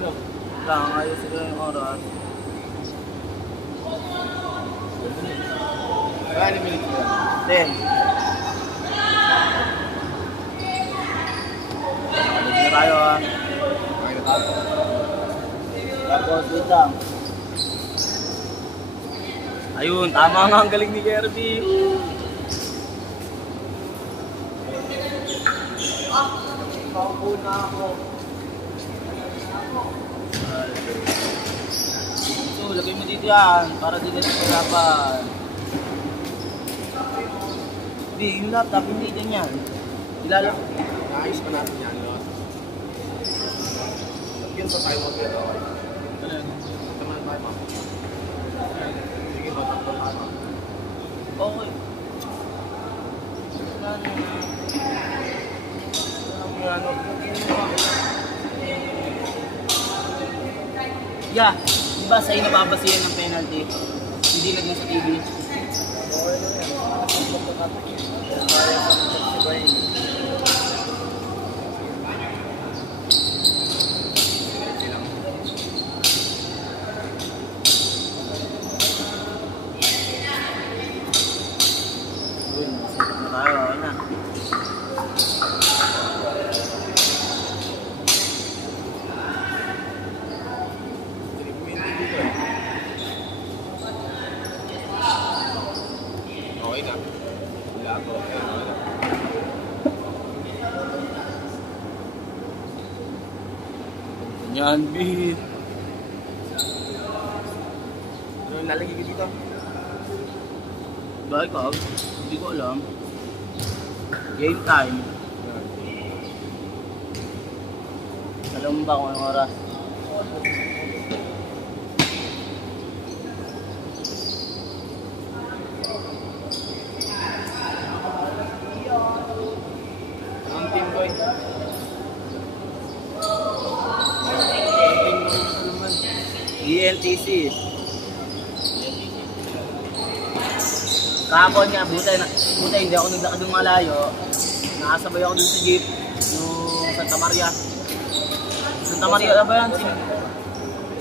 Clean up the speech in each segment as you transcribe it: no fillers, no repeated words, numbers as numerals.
Lang, ayos sila yung oras. Kaya ni Milik ko. 10. Nakalit na tayo ha. Okay na tayo. Tapos, wait lang. Ayun, tama nga ang galing ni Kirby. Paupo na ako. So, lagay mo dito yan para di na hirapan. Hindi, yung laptop, hindi dyan yan. Ilalak. Naayos pa natin yan, no? Yun sa tayo mag okay. Taman tayo, ma'am. Sige ba, takbo tayo. Okay. Yeah, diba sa'yo nababasihan ng penalty? Hindi naging sa TV. Okay na. Wala ako. Yan, B. Ano nalagay ko dito? Ba ikaw? Hindi ko alam. Game time. Alam mo ba kung anong oras? Ang team ko eh. ELTC. Kahapon nga, buta hindi ako naglakad ng malayo. Nakasabay ako dun sa jeep, yung Santa Maria. Santa Maria na ba yan?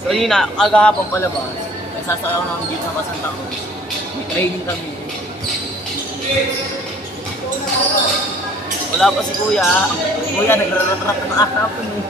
Kanina, kagahapon palabas. Nagsasakay ako ng jeep na pasanta ko. May training kami. Wala pa si Kuya. Kuya, nagrarat-rat na kahapon eh.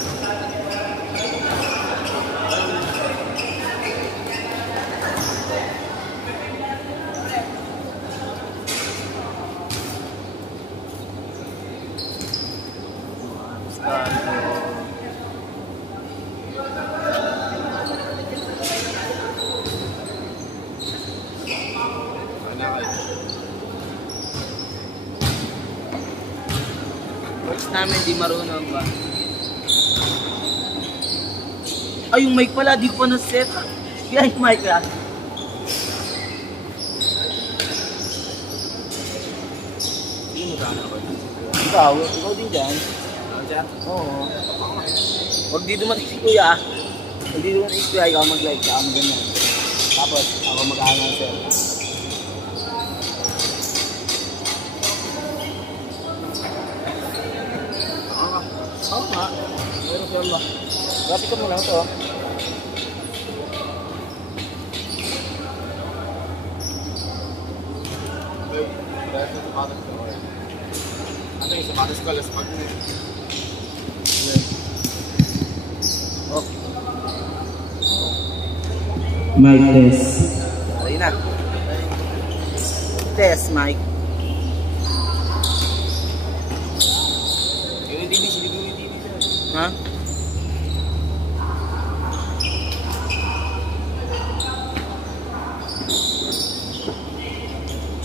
Namin di marunong ba? Ay, yung mic pala, di ko pa na-set. Kaya yung mic ah. Sino magkano ako? Ikaw din dyan. Diyan? Oo. Huwag di dumating si Kuya. Huwag di dumating si Kuya, ikaw mag-like, ikaw mag-ganyan. Tapos, ako mag-aangan sir. Oo nga. Meron siya ba? Rapid ka muna ito. Ano yung sapatos ko? Alas pag Oh. Mic test. Ayun na. Test, Mike. yung hindi silig yung hindi Ha?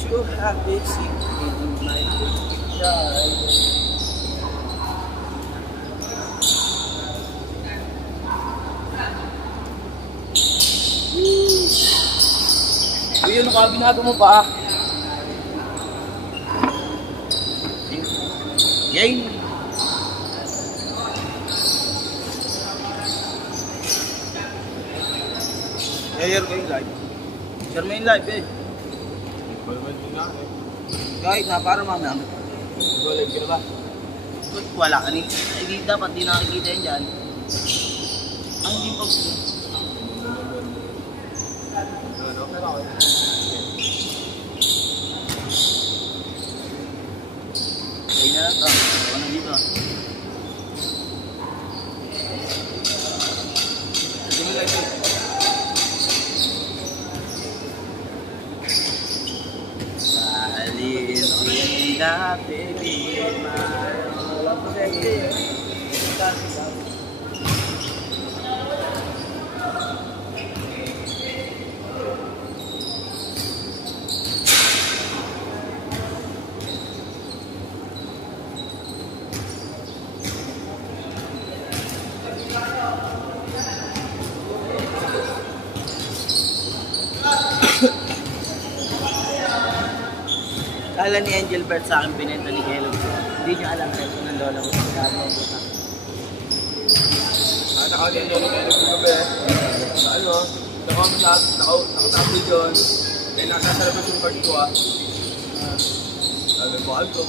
You have it secret in my die. Uy, ano ka? Binago mo pa? Yay! Share ko yung live. Share mo yung live eh. Balman din nga eh. Kahit na, para mamaya. Live ka na ba? Wala ka ni. Ay, dapat di nakikita yan dyan. Ang hindi pa. Kaya na lang ito. Ano dito? Alin baby, Kala ni Angel Bert sa akin binenta ni Kelo. Hindi niya alam na ito ng lola ko. Nakakali ang lola ko ng gabi. Sa ano, nakatapos yun. Then nakasalabas yung card ko Sabi ko, alto.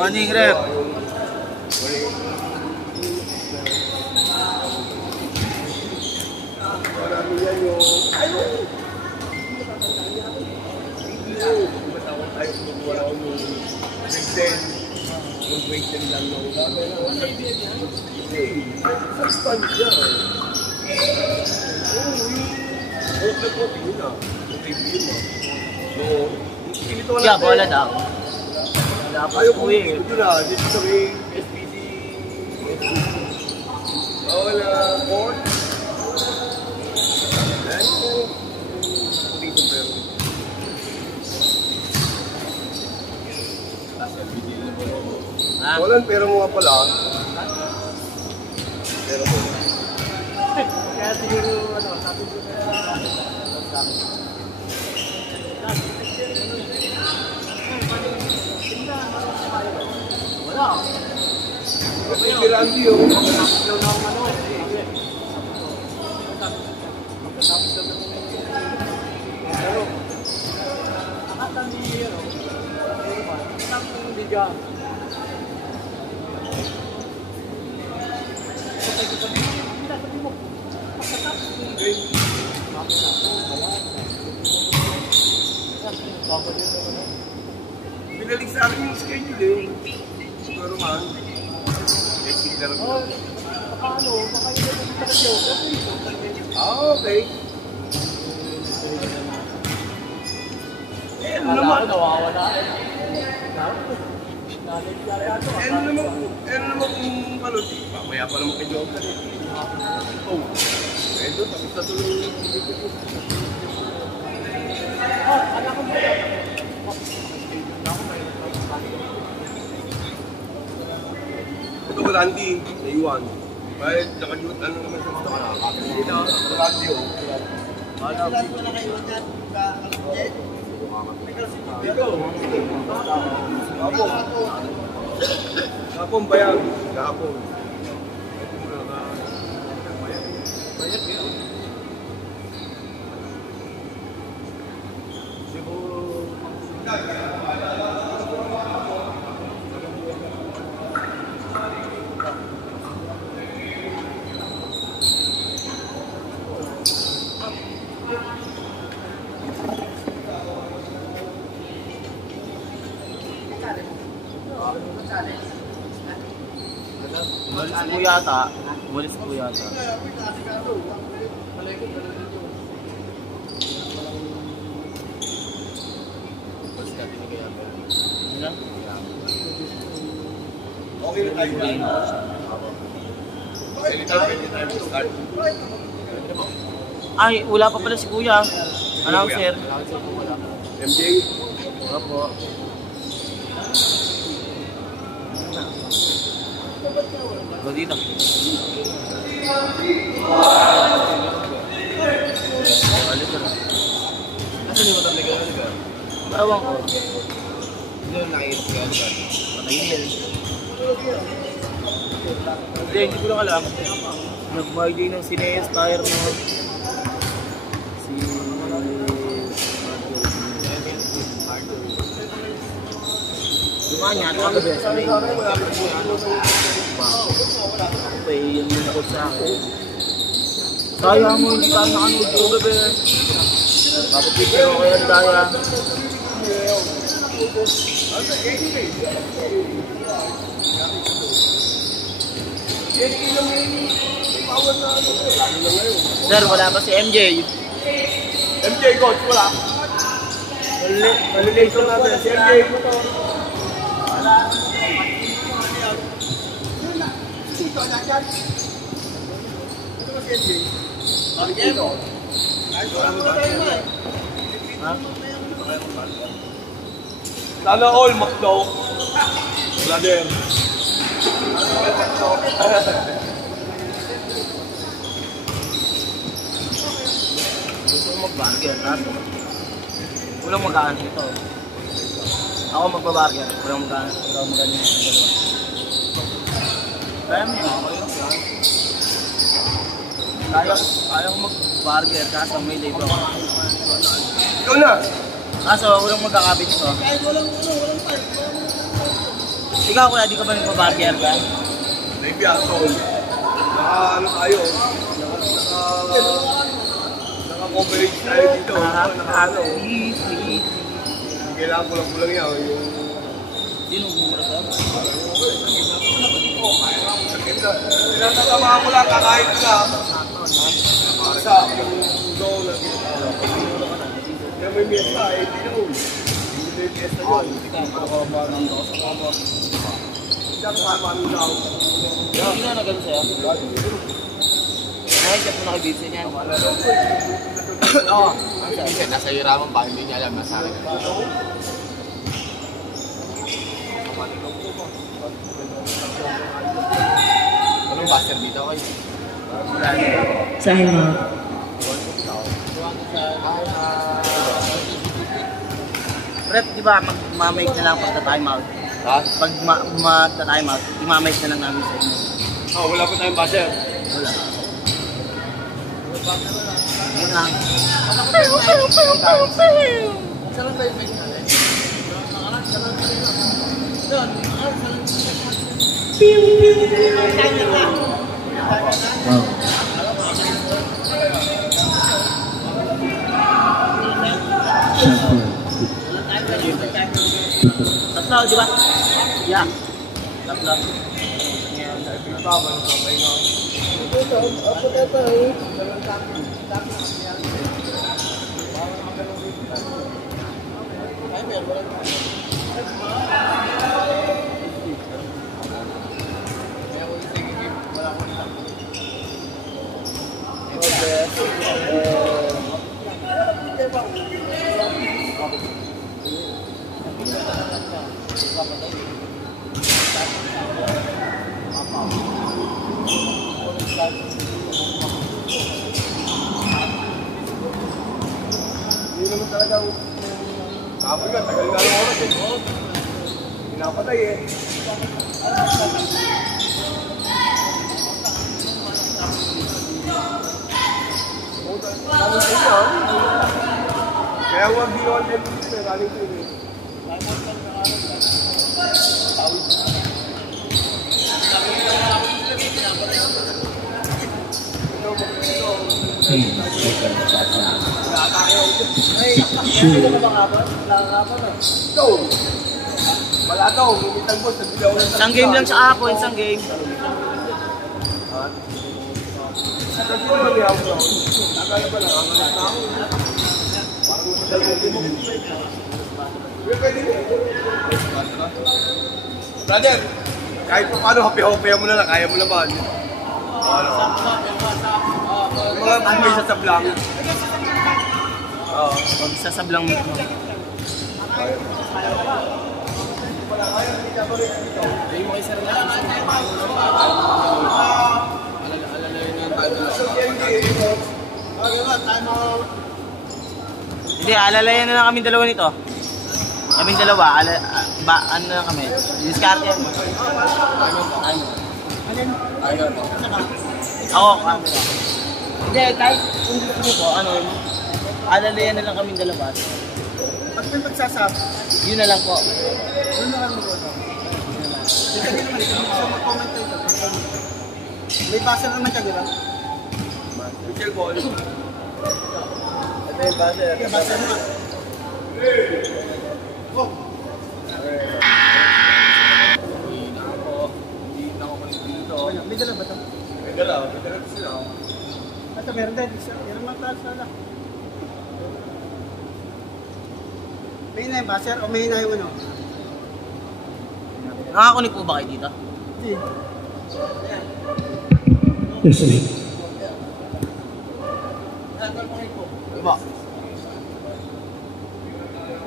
Morning, Rep. Kaya bola daw. Ayaw ko ito na, dito sa may SPD. Wala, port. Dito pero. Walang pera mo nga pala. Pera mo. Kaya siguro, sabi ko wala. Kasi Randy yun. Pinalik sa akin yung schedule eh. Pero man, exit na rin. Paano? Baka yun ang talaga. Okay. Ano naman? Nawawala. Ano naman kung ano, mamaya pa naman kayo ka rin. Oh, ito, tapos na tuloy. Alam ko ba? Ito ko Randy, naiwan. Kahit nakalimut ano naman sa mga nakakapit. Ito, Randy oh. Sila ko na kayo dyan. Ito. Kapong bayan. Kapong. Bayad kaya. Umalis po yata. Umalis po yata. Okay na tayo dyan. Ay, wala pa pala si Kuya. Announcer. MJ? Opo. Go dito. Balik ka na. Kasi hindi mo tabi ka na. Ewan ko. Hindi mo nakikita ka na. Patayin. Hindi ko lang alam. Nag-margay ng Cineas Tire na si Dumanya, ito ang gabi. Okay, yan yung nakot sa akin. Sayang mo, hindi tayo nakanood yung gabi. Papapicture ko yan daya. Sir, wala pa si MJ. MJ, coach, wala. Malilation natin. Si MJ mo to. Ito na dyan. Ito ba si MJ? Ito. Ha? Sana all, Macdo. Brother. Gusto ko mag-burger, kaso walang magaan ito. Ako magpa-burger, walang magaan yung dalawa. Kaya mo yun, kaya ko mag-burger, kaso may labor ako. Ikaw na. Kaso walang magkakabit ito. Ikaw kuya, di ka ba nagpa-burger ka? Maybe asshole. Ano tayo? Naka-coverage tayo dito. Naka-ano. Kailangan kulang-kulang yan. Dinugumura ka? Pinatatamaan ko lang, kakain ko lang. Sa doon na kaya may miesta, hindi na ulo. Hindi may miesta yun. Diyan ka mami daw. Hindi na nagano sa'yo? Nakikip mo na kay Bibsen yan. Oo. Kasi nasa hiraman pa, hindi niya alam na sa akin. Anong buster dito kayo? Sign out. Rep, di ba mag-make na lang pagka-time out? Ha? Pag mag-time out, i-make na lang namin sa inyo. Oh, wala pa tayong buster. Wala. Yun lang. Wow. Tatlo, di ba? Yeah. Tatlo. Hindi naman talagang sabi nga, tagal nga ng oras eh. Pinapatay eh. Running team yan. Kaya huwag ginawa ng team eh, running team eh. Wala daw, lumitang po sa bilaw ng Isang game lang sa hapon, isang game. Kasi mo lang yung ako. Nakala ba lang, ang mga tao. Parang masadal mo din mo. Pwede mo. Brother, kahit pa paano, happy-happy mo na lang, kaya mo naman. Mga may sasablang. Oo, magsasablang mo. Ay mo kayo sa relationship. Hindi, alalayan na lang kami dalawa nito. Kaming dalawa, ano na lang kami. Discard yan. Ayun. Ako, kami lang. Hindi, kahit kung gusto mo po, alalayan na lang kaming dalawa. Pag may magsasap, Yun na lang po. yun na lang mo. Dito din naman, kung gusto mag-comment tayo. May basa naman siya, di ba? Michelle Ball. Ito yung buzzer. Kaya basa naman. Hindi na ako dito. May dala ba ito? May dala sila. Ito, meron din. Yan ang mga sala. May na yung buzzer o may na yung ano? Nakakunik po ba kayo dito? Hindi. Yes, sir. Iba.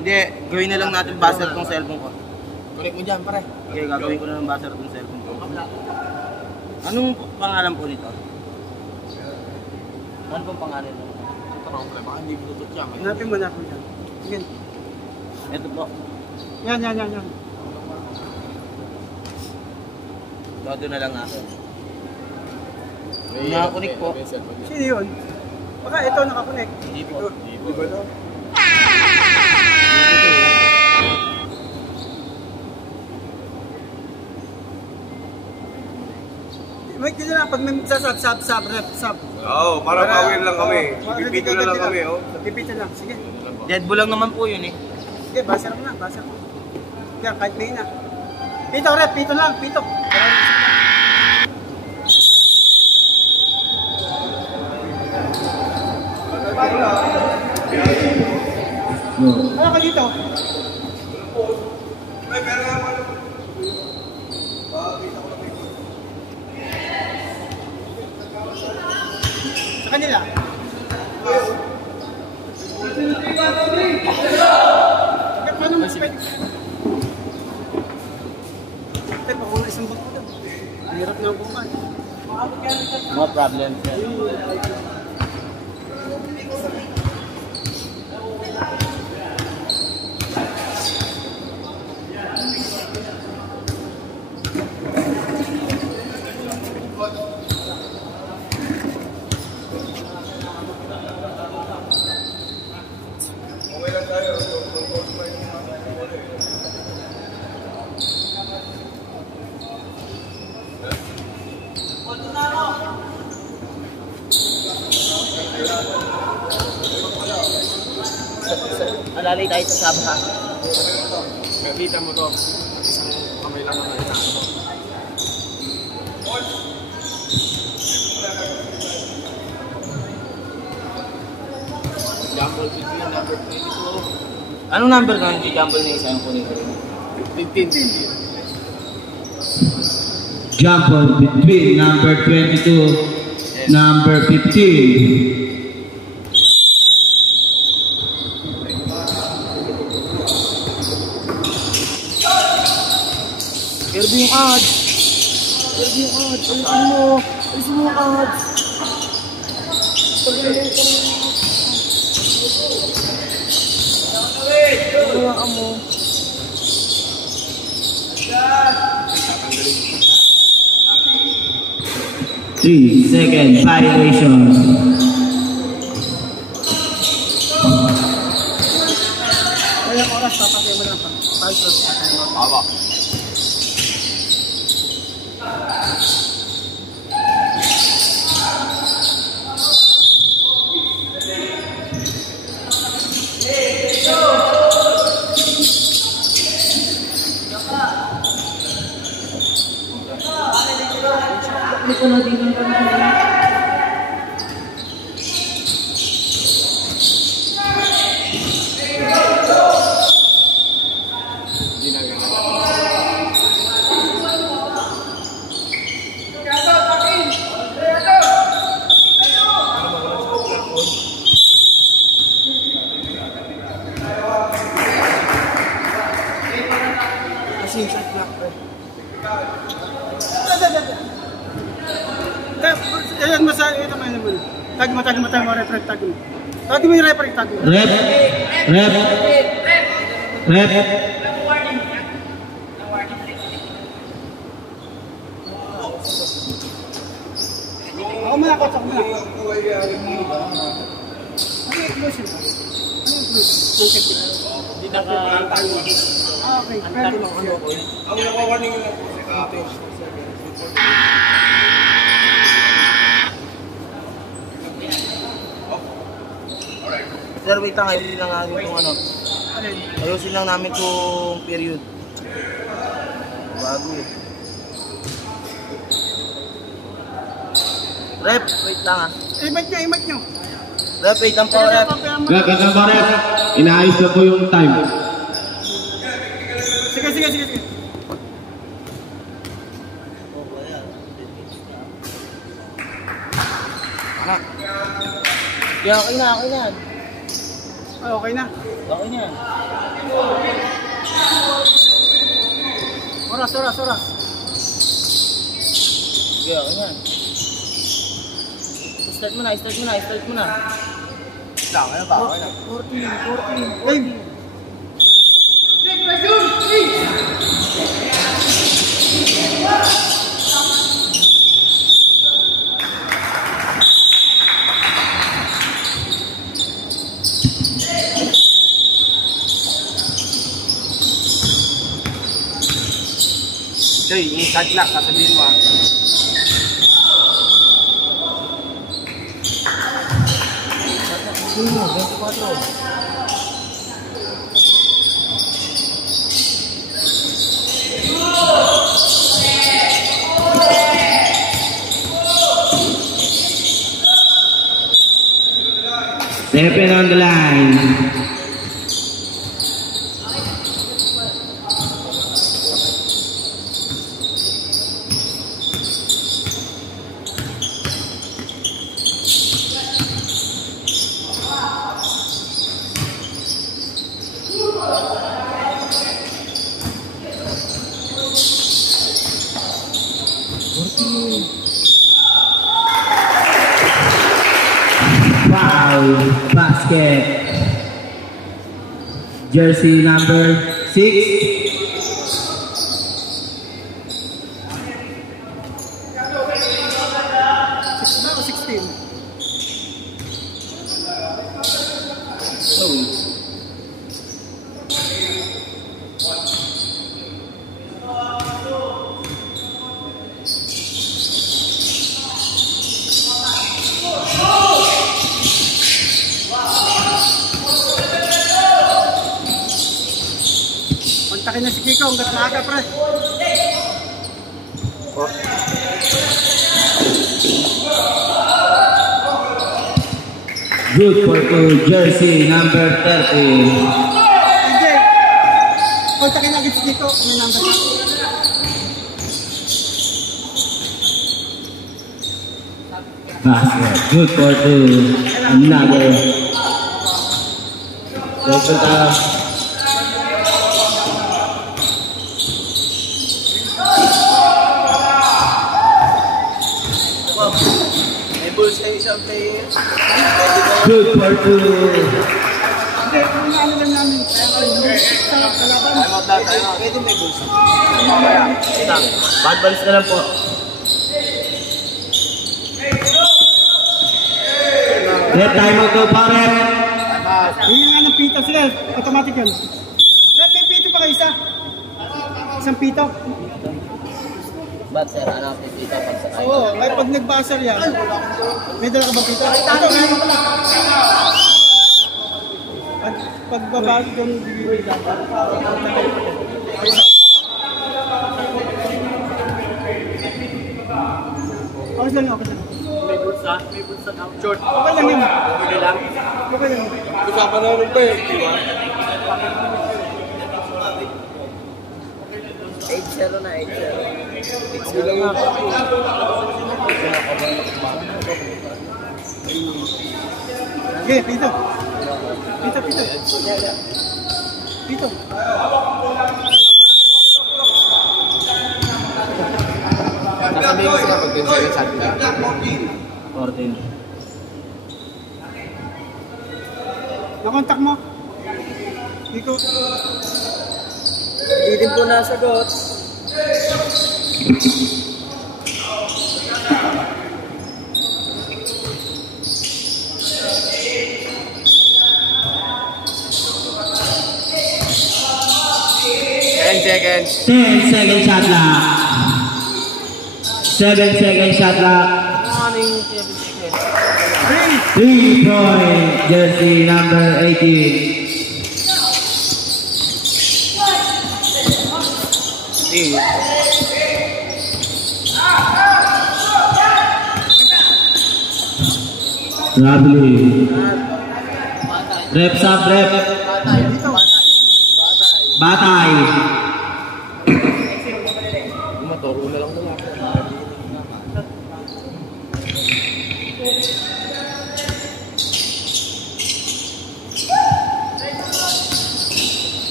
Hindi, gawin na lang natin buzzer tong cellphone ko. Connect mo dyan, pare. Okay, gagawin ko na ng buzzer tong cellphone ko. Anong pangalan po nito? Ano pong pangalan nito? Tanong ko baka hindi bluetooth yan. Hanapin mo na ako dyan. Sige. Ito po. Yan. Dodo na lang natin. Nakakunik po. Sino yun? Baka ito nakakonect. Hindi po. Di ba no? Wait, dito lang. Pag may sub. Oo, para mawin lang kami. Pipito na lang kami, oh. Pipito lang. Sige. Dead bull lang naman po yun eh. Sige, basa mo na. Yan, kahit may na. Pito, rep. Pito lang. Pito. Go. Ano ka dito? Sa kanila. Paano mo pwede? Tay, pakuha isang bangko daw. Hirap na ang bukan. No problem. Okay lang tayo. Alalay tayo sa Sabha. Gagita mo to. Isang kamay lang naman. Jumble between number 22. Anong number ka yung jumble na isa yung kunin ko? 15. Jumble between number 22, number 15. Kirby yung ads! Alisin mo yung ads! Pagkalaan mo. 3-second violation. Kaya oras, papatay mo lang pa. 5 plus patay mo. Tama. Kasing shot block. Ayan, ito kayo naman. Tag mo, refresh, tag mo. Tati mo yung referee, tati. Rep. Ako muna, coach. Ako muna. Ano yung inclusion? Ano yung inclusion? Hindi naka... Okay. Pwede mo. Ang nakawarning lang po si Ate. Sir, wait lang. Ayusin lang namin itong ano. Ayusin lang namin itong period. Bago eh. Rep, wait lang ah. Imat nyo. Rep, wait lang po, rep. Gagawin ba rep? Inaayos na po yung time. Sige. Ano? Yeah, okay na. Ay, okay na. Okay na. Oras. Okay, okay na. Start mo na. Ano ba? Okay na. 14. Game. Joy, instant lock, sasabihin mo ah. Seven on the line. Basket. Jersey number 6. Ba o 16? Kontakin na si Kiko hanggat maaga, pre. Good for two. Jersey number 30. Hindi. Kontakin na agad si Kiko kung may number na. Basket. Good for two. Another. May bulls ay isang player. Good for two. Hindi, kung ano lang namin. Sa kalaban. Time out. Pwede may bulls. Mamaya. Bad balls na lang po. Let time out go pare. Hindi nga ng pito. Sige, automatic yan. May pito pa kayo isa? Isang pito? Ba't sir, ano, pipita pag sa kayo? Oo, ay pag nag-buzzer yan. May dala ka bang pito? Ito, ngayon pala. Pag babalik doon, bibili dapat. Okay lang. May bulls ha? May bulls na short. Okay lang yun. Okay lang. Okay lang. Usapan na rin pa eh, di ba? 8-0 na, 8-0. Bilang yung Okay, pito. Pito. Sasabihin ko sila pag ganyan sabi ka. 14. Nakontak mo? Iko. Hindi din po nasagot. Seconds. 10 second shot clock. 7 second shot clock. Ano yung 7 seconds? 3 point. Jersey number 18. Traveling. Reps up, rep. Batay. Maturo na lang nila.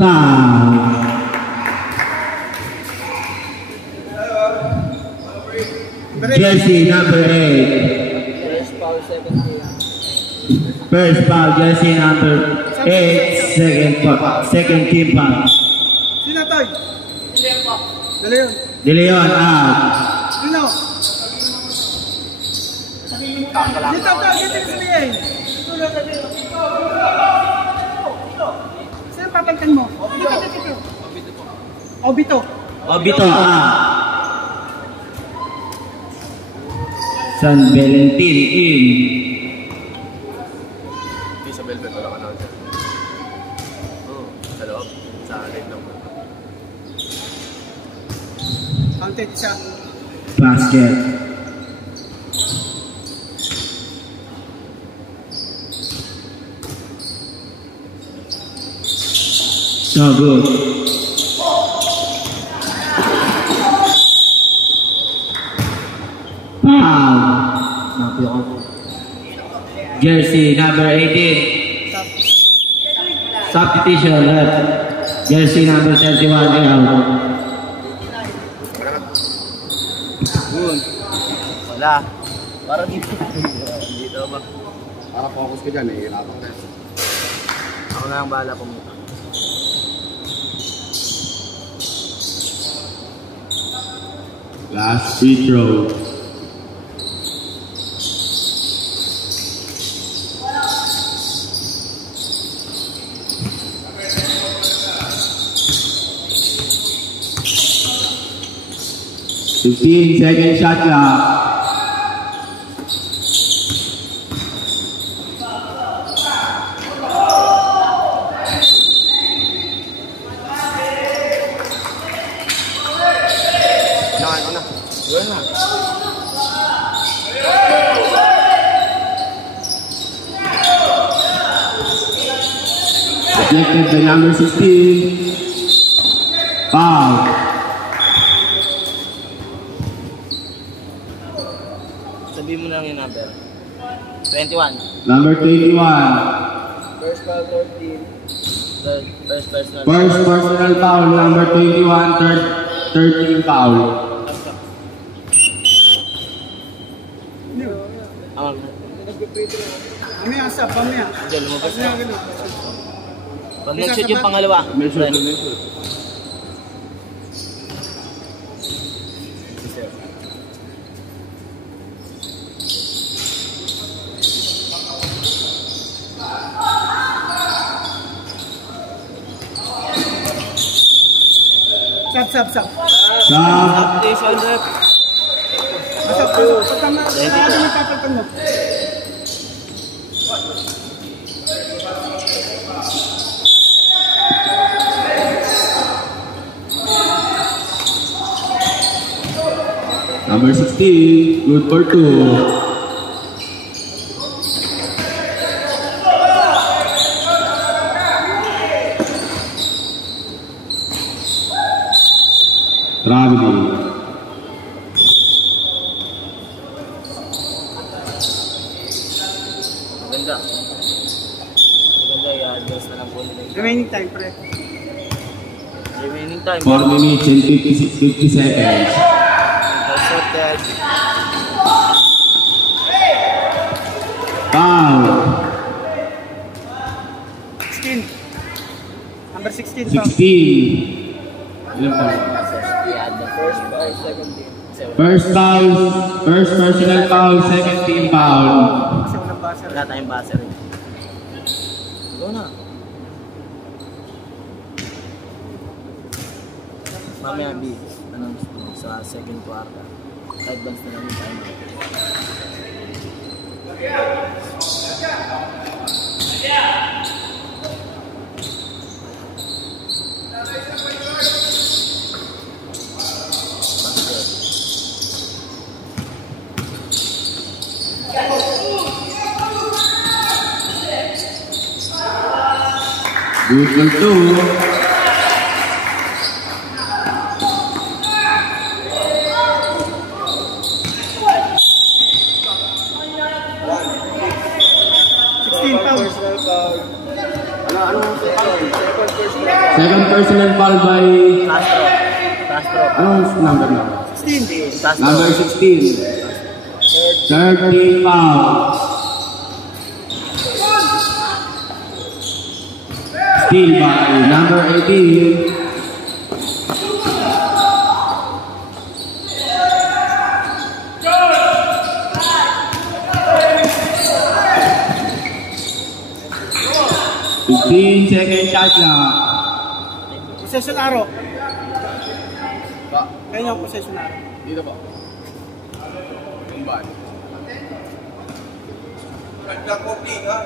Foul. Jersey number 8. First foul, second foul. First foul, jersey number 8. Second team foul. Sino tayo? De Leon. De Leon out. Sino? Dito to, dito yung sabihin. Sino papalitan mo? Dito. Obito. Obito out. San Valentin in. Sa velvet wala ka na dyan. Oo, sa loob. Sa late lang. Counted siya. Basket. So good. Foul. Jersey number 18. Substitution left. Jersey number 31 out. Good. Wala. Parang dito. Dito ba? Para focus ka dyan, nahihirapan ka. Ako na ang bahala pumunta. Last free throw. Second shot clock. Ano na? Wala na. Deflected by number 16. Foul. Sabihin mo na lang yung number. 21. Number 21. First foul, 13. First personal. First personal foul, number 21, 13 foul. Mamaya, asap, mamaya. Diyan, lumabas na. Mamaya, ganun. Pag nag-shoot yung pangalawa. Measure. Sap. Stop. Station rep. Asap, asap. Tama, ano yung papalitan mo? Number 16, good for 2. Traveling. i-adjust na lang po nila. Remaining time, pre. Remaining time. 4 minutes and 50 seconds. Intercepted. Foul. 16. Number 16, foul. 16. Ilan pa? Yeah, the first foul, second team. First foul, first personal foul, second team foul. Kasi walang buzzer. Wala tayong buzzer. Go na. Mamaya B, anong gusto mo sa second quarter? Advance na lang yung time. Good to 16, foul. second personal foul by Castro. anong number na? 16. Castro. Number 16. Third team foul. Steal by number 18. Second shot na. Possession arrow. Kaya yung possession arrow. Dito ba? Yung ban. Nagkakopi ha?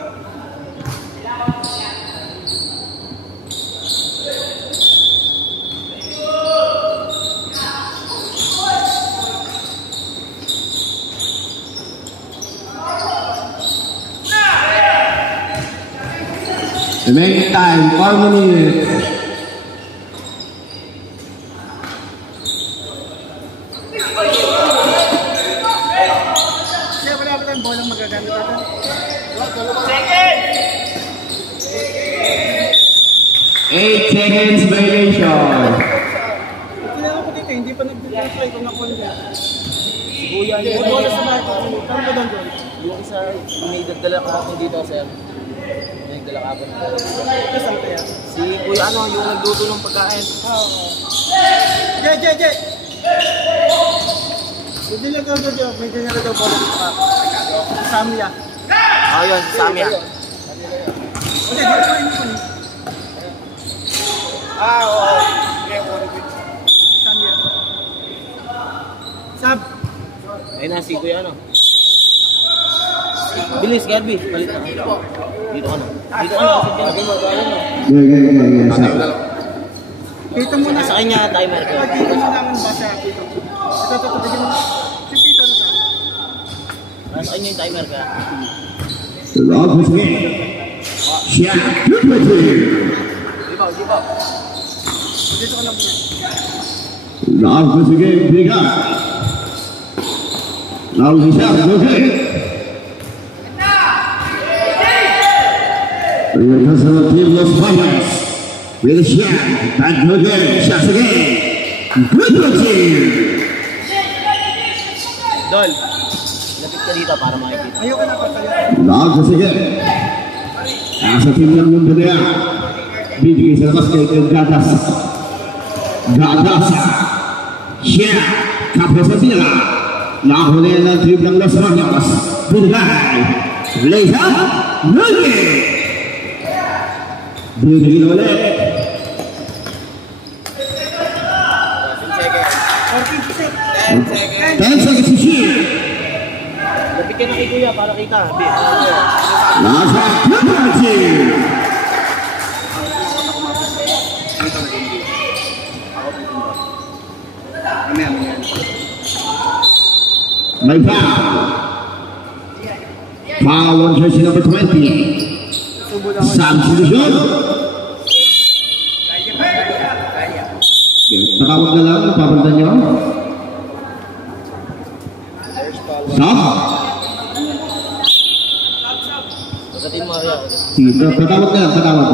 Remaining time, 4 minutes. Kaya wala pa tayong bolang magagamit natin. 8 seconds violation. Kailangan ko dito, hindi pa nag-try kung ako hindi. Kuya, Hindi, bola sa market. Kano ba doon doon? yung isa, may nagdala ka ako dito, sir. May nagdala ka ako dito. Kasal kaya? Si Kuya ano, yung nagluto ng pagkain. Jay! Hindi lang daw doon, may ganyan na daw bola dito ka. Samya. Yun, si Samia. Okay, dito pa rin ko. Oo. Samya. Sab. Ayun na, si Kuya ano. Bilis, Gabi. Palit na. Dito ka na. Dito ka na. Dito muna. Sa kanya, timer ko. Dito muna naman ba siya dito? Ito, bigyan mo. Pipito na sa. Sa kanya yung timer ka. Love is game. Shot. Good with you. Diba. Dito ka lang muna. Love is game. Big up. Now the shot. Okay. Because of the team Los Fires. With a shot. Back again. Shots again. Good with you. Dol, lapit ka dito para makikita. Ayoko na pa tayo. Love is again. Nasa team lang yung Budaya. Bibigay sa labas kay Gadas. Siya. Kapos sa sila. Nahuli ng team ng Los Fires. Budaya. Leza. Nugi. Bibigay ulit. 10 seconds to shoot. Lapit ka na kay Kuya para kita. Nasa penalty. May foul. Foul on jersey number 20. Sam Silusion. Nakawag na lang, napapalitan nyo. Stop. Pagkatin mo rin ako. Sige, patawag na yan, patawag.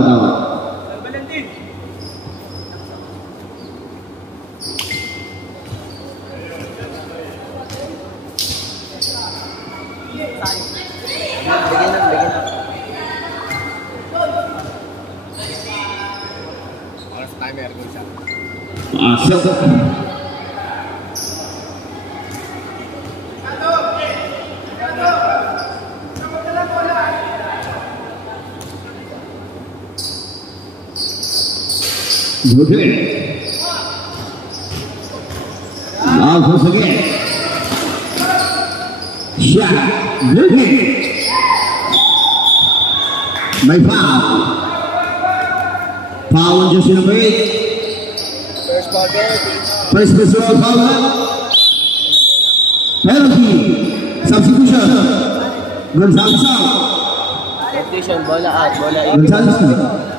Masuk. Good. Now goes again. Shot. Good. May foul. Foul on jersey number 8. First personal foul. Penalty. Substitution. Gonzalez out. Substitution, bola out, bola in. Gonzalez out.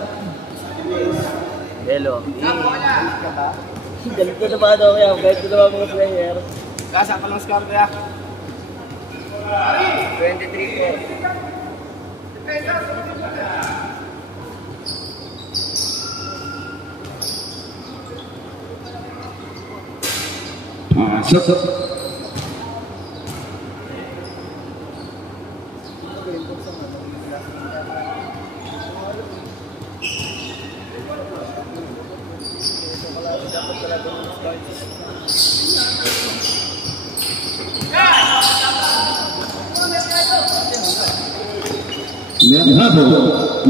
Hello. Galit ko na ba daw kaya? Galit ko na ba mga player? Kasa ka lang score kaya? 23 po. Masuk.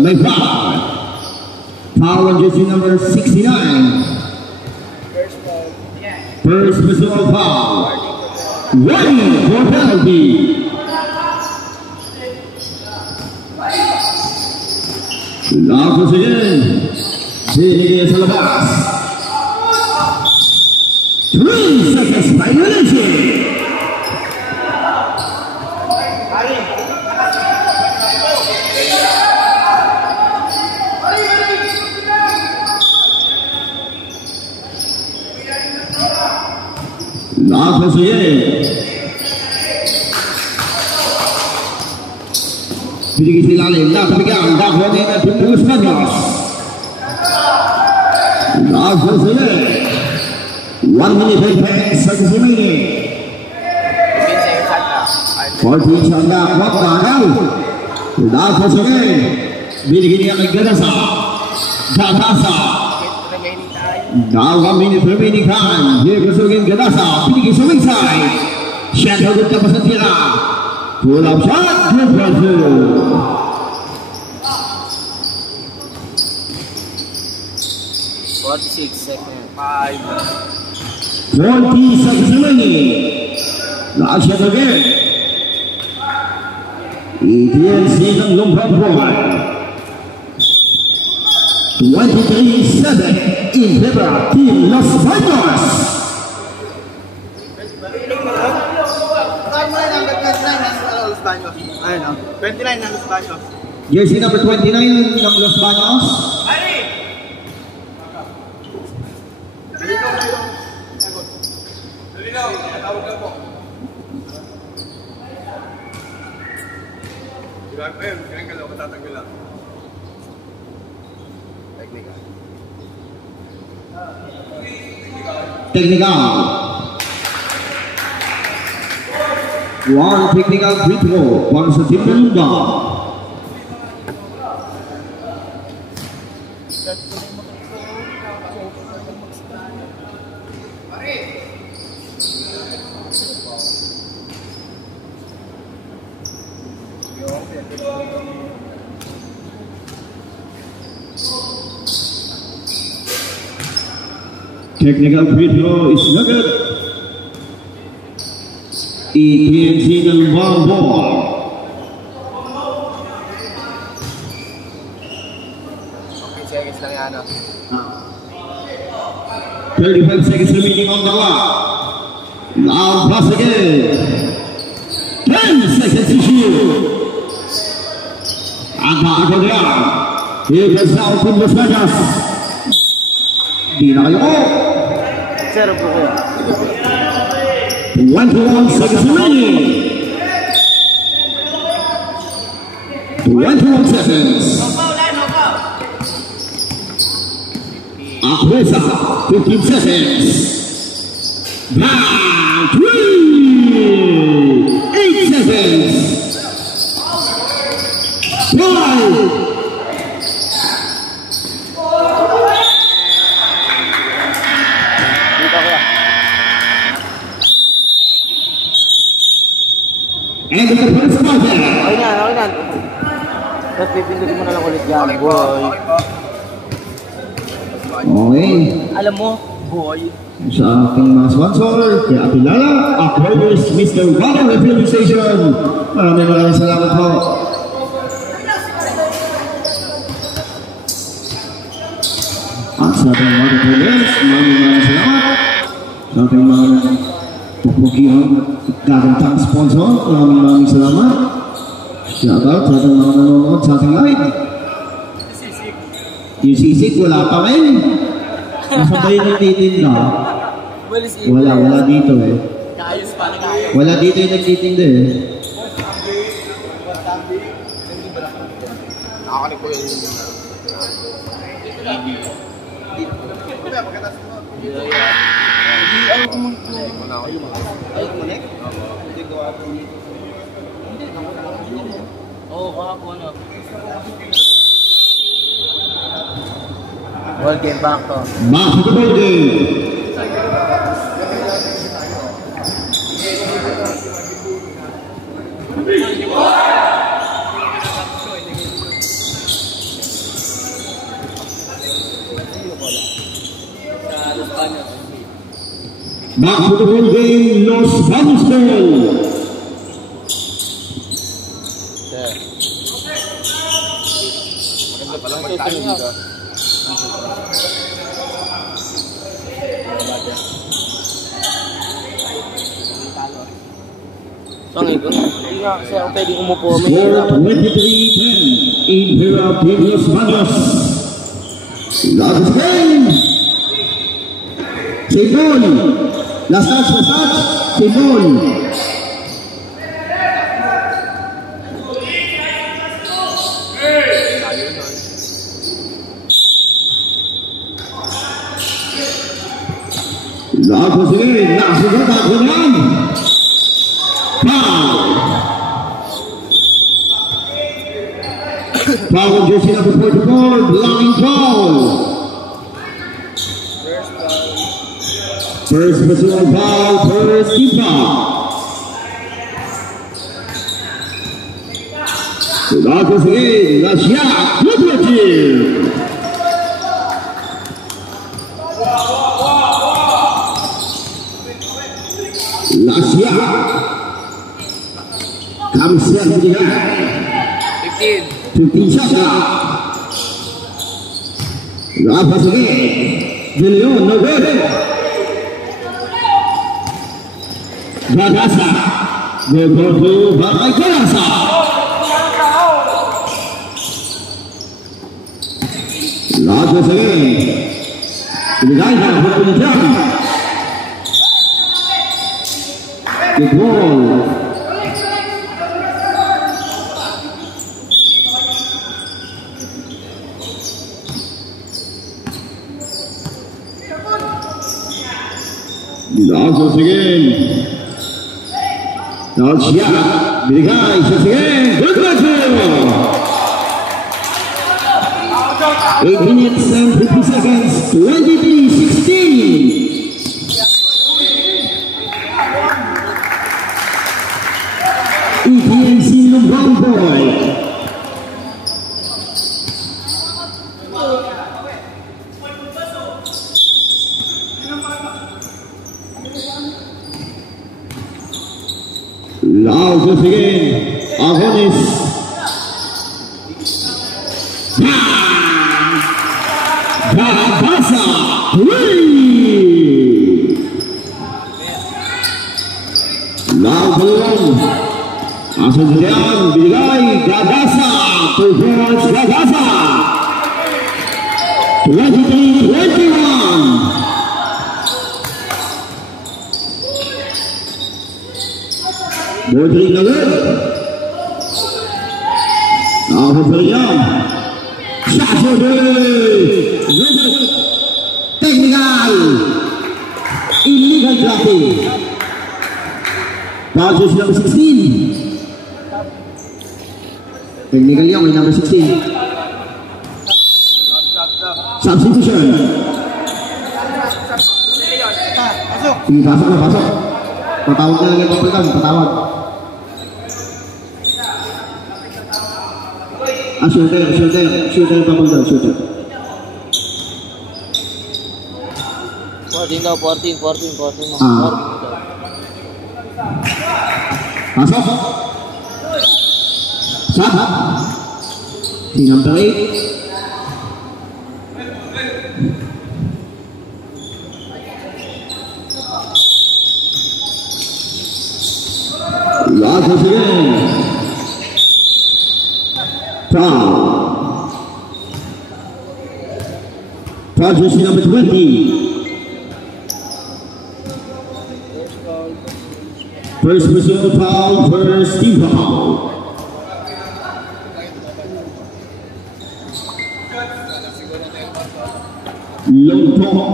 May foul. Foul on jersey number 69. First personal foul. Warning for penalty. Lakas again. Binigay sa labas. 3 seconds violation. Lakas again. Binigay sa ilalim. Napabigang. Nakuha din ang Los Baños. Lakas again. 1 minute and 10 seconds remaining. 14 shot na. Wakanaw. Lakas again. Binigay niya kay Gadasa. Now 1 minute remaining time. Here goes again Gadasa. Pinigay sa wing side. Shot out ka pa sa tira. Pull up shot. Good Brazil. 46 seconds. 40 seconds remaining. Last shot again. ETNC ng Lumpang Boy. 23-7 in favor of Team Los Baños. Ayun o. 29 ng Los Baños. Jersey number 29 ng Los Baños. Technical. One technical free throw para sa Team Lunda. Technical free throw is no good. ETNC ng Lumpang Boy. Seconds lang yan. 35 seconds remaining on the clock. Now pass again. 10 seconds to shoot. Agad yan. Here goes now Team Los Baños. Di na kayo. Zero po kayo. 21 seconds remaining. 21 21 seconds. Akwesa, 15 seconds. Round 3, 8 seconds. 5. And the first quarter. Okay na. Tapos pipindutin mo na lang ulit yan, boy. Okay. Alam mo, boy. Sa ating mga sponsor, kaya kilala, Aquarius Mr. Water Refilling Station. Maraming salamat po. At sa ating mga players, maraming salamat. Sa ating mga pupukihang kakantang sponsor, maraming salamat. Shoutout sa ating mga nanonood sa ating live. Yung sisig, wala pa rin. Nasa ba yung nagtitinda? Wala dito eh. Wala dito yung nagtitinda eh. Nakakanip ko yung Ball game back to. Back to the ball game. Back to the ball game, Los Banos ball. maganda palang pagkain dito. Hindi nga kasi ako pwedeng umupo. Score 23-10 in favor of Team Los Banos. Last game. Simon. Last touch. Simon. Lago sige, nasugat ako naman. Foul on jersey number 44, blocking foul. First personal foul, first team foul. Lago sige, Nasya, Ludrachir. Lasya Kamsian Bedikai 15 shots Rafa sige De Leon no good Gadasa go to Bakai Gadasa Rafa sige Bedikai Bedikai good ball. Lago again. Now Shia, Bedikai, shots again. Good control. 8 minutes and 50 seconds. 23-16. ETNC Lumban Boy. Lago again. Agonis. Gadasa. 3. Lago long. Langsung kemudian Bedikai Gadasa towards Gadasa 23-21. Bodri Nagar. Now Foul for Young. Shot for the technical. Illegal drafting. Foul jersey number 16. Technical Young with number 16. Substitution. Sige, pasok na, pasok. Patawag na lang yung papalikam, patawag. Shooter papunta, shooter. 14 daw, 14. Pasok. Sab. Si number 8. Last again. Foul. Foul jersey number 20. First personal foul for Steve Foul. Long ball.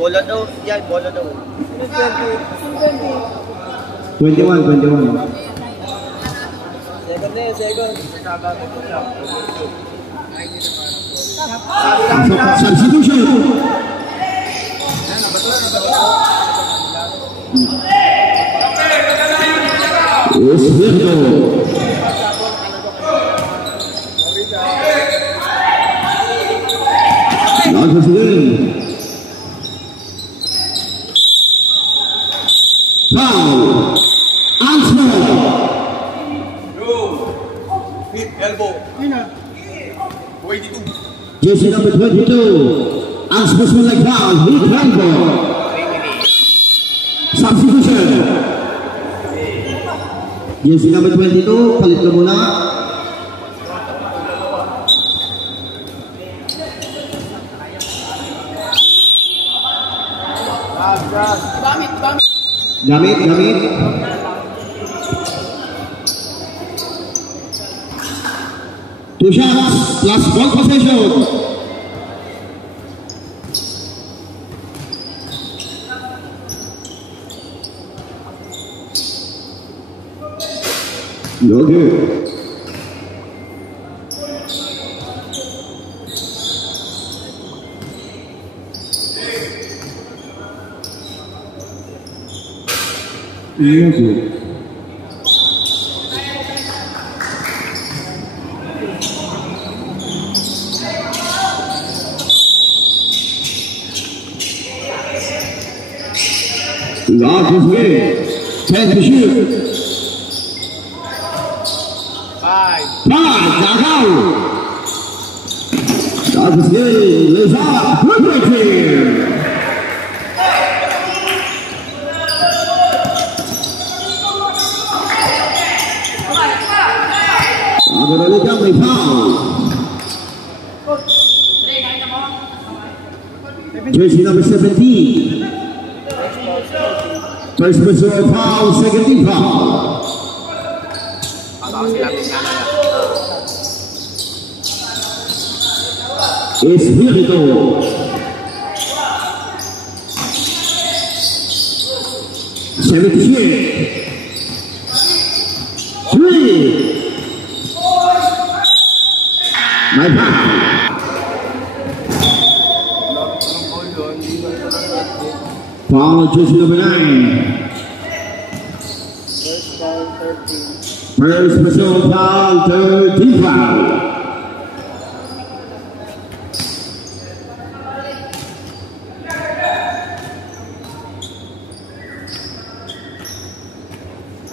Bola daw, yan, bola daw. 21. Second. Substitution. Esbirro. Langsung sendiri. Foul. Answer. Hit, elbow. 22. Jersey number 22. Unsportsmanlike foul. Hit elbow. Substitution. Jersey number 22. Palit na muna. Gamit. 2 shots plus 1 possession. No good. No good. Last is game. 10 to shoot. 5. Knockout. Last is game. Leza. Breaking. Agora may foul. Jersey number 17. First personal foul, second team foul. Espírito. My foul. Foul, jersey number 9. First personal foul, third team foul.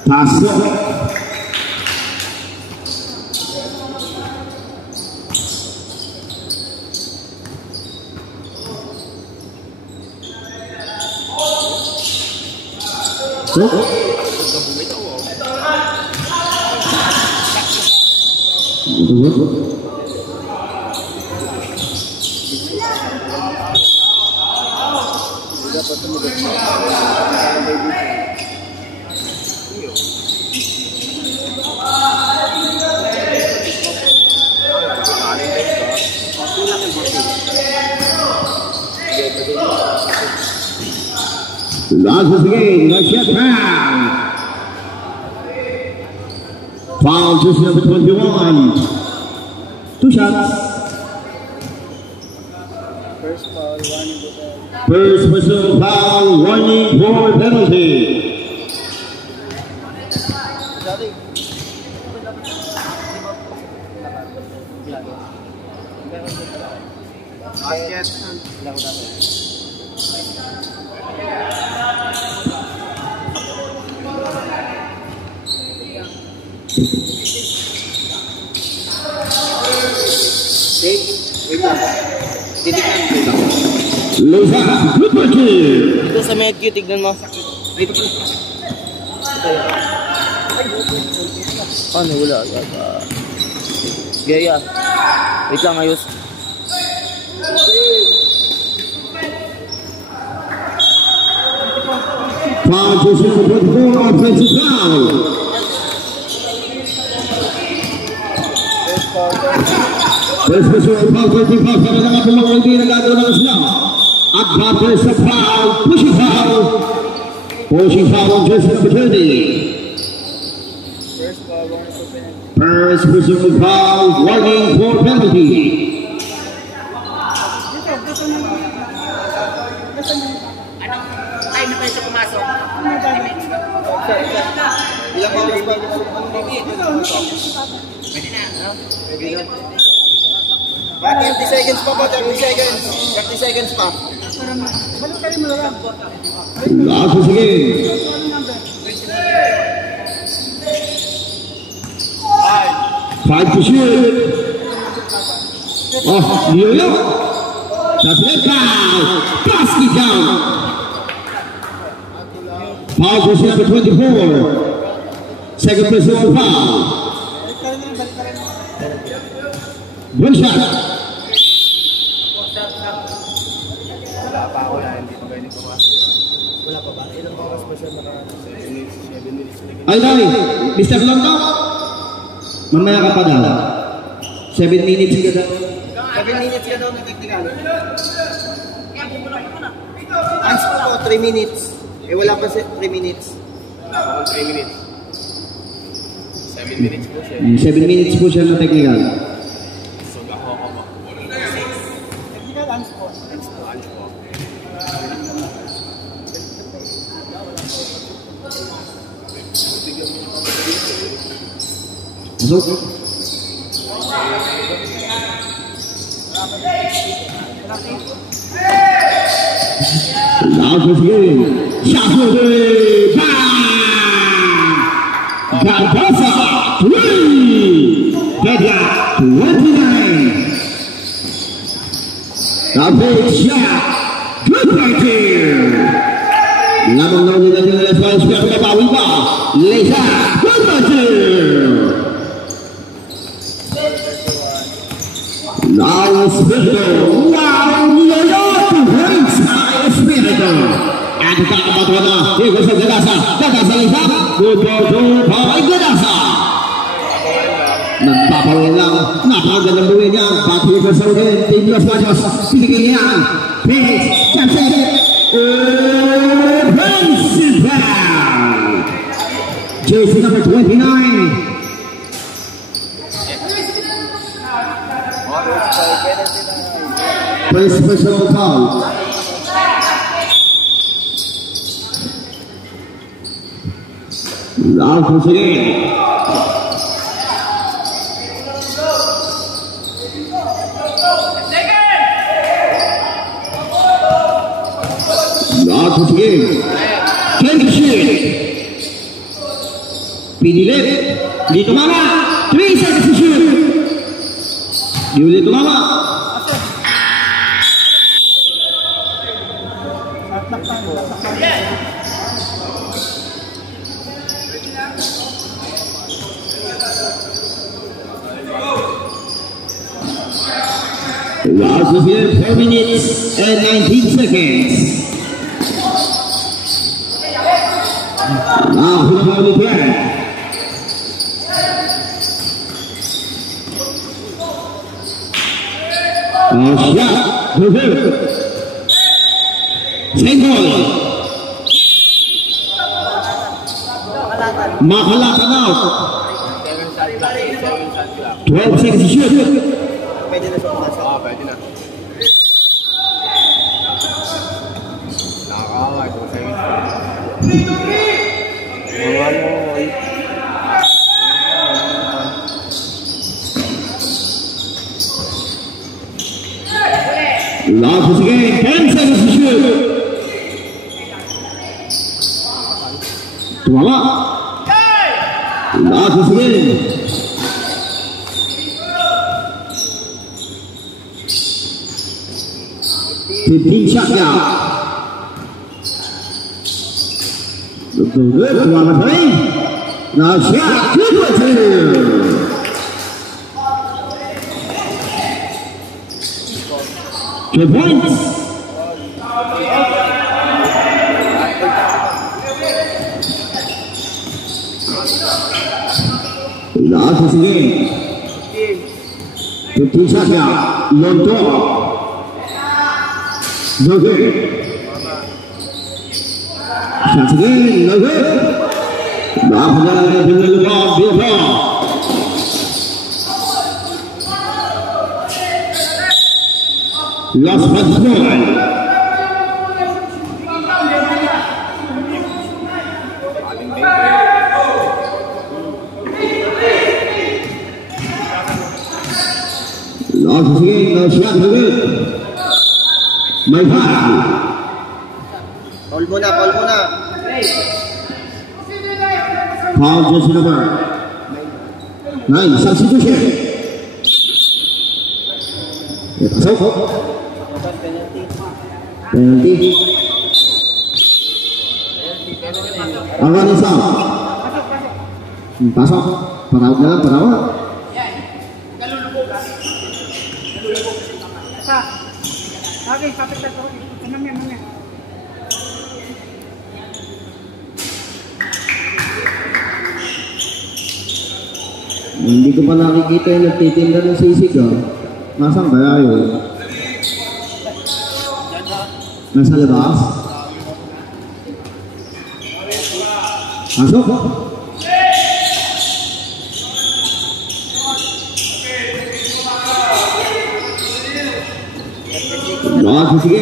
Pasok. Last of the game, let's get foul. Foul just number 21. 2 shots. First personal foul, warning for penalty. Loza, good for two. Dito sa medkit, tignan mo. Dito po. Ano, wala. Gaya. Wait lang, ayos. Foul just number 24, offensive foul. First personal foul, 25. Para naman pumang hindi nagagawa ng sila. At battle sa foul, pushing foul. Pushing foul on just number 20. First personal foul, warning for penalty. Ay, na kayo siya pumasok. Ilang oras ba? Pwede na, ano? Pwede na. 30 seconds pa ba? 30 seconds. 30 seconds pa. Last of the game. 5 to shoot. Oh, Yo-Yo. That's it, foul. Basket down. Foul just number 24. Second personal foul. 1 shot. Wala pa ako na, hindi pa pwede pumasok. Wala pa ba? Ilang oras ba siya naka? 7 minutes na Ay, dali. Mr. Blanco. Mamaya ka pa daw. 7 minutes ka daw. 7 minutes ka daw na technical. Ans po, 3 minutes. Eh wala pa 3 minutes. Wala pa akong 3 minutes. 7 minutes po siya. 7 minutes po siya na technical. So, ako pa. Technical ans po. Lunch po. Pasok. Last of the game. Shot for the bang! Garbaza, 3! Deadlock, 29. The big shot. Good right here. Lamang na ulit natin ang response. Pero kabawi pa. Leza, good right here. Now Espiritu. Wow, Yo-Yo to Hanks Espiritu. And kakabatuan na. Here goes ang Gadasa. Gadasa Leza. Good ball to Paway Gadasa. Nagpapawin lang. Napakagandang buwin niya. Patuloy ka sa ulit. Team Los Baños. Sinigay niya. Phoenix. Captain. Offensive foul. Jersey number 29. First personal foul. Last once again. Last once again. Can shoot. Pinilit. Di tumama. 3 seconds to shoot. Di ulit tumama. Last of here, 4 minutes and 19 seconds. sudah mau dibuat. Siap, berhenti. Senggol. Mahalatan out. 12 seconds to shoot. Pwede na siya pumasok. Pwede na. Nakakaway, 2 seconds. Last is again, 10 seconds to shoot. Tuwala. Last is again. Shot down. Good, tuwala pa rin. Now shot, good one, 2 points. Last is again. 15 shots now. Lonto. No good. Shots again. No good. Bahaya dengan lebam biasa. Last but one. Last again, no shot good. May foul. Foul muna, foul muna. Foul jersey number 9, substitution. Pasok. Penalty. Ang running sound. Pasok. Parawag na lang, parawag. Okay, kapit ako. Mamaya. Hindi ko pa nakikita yung nagtitinda ng sisig, oh. Nasaan kaya yun? Nasa labas? Pasok! Lord, sige.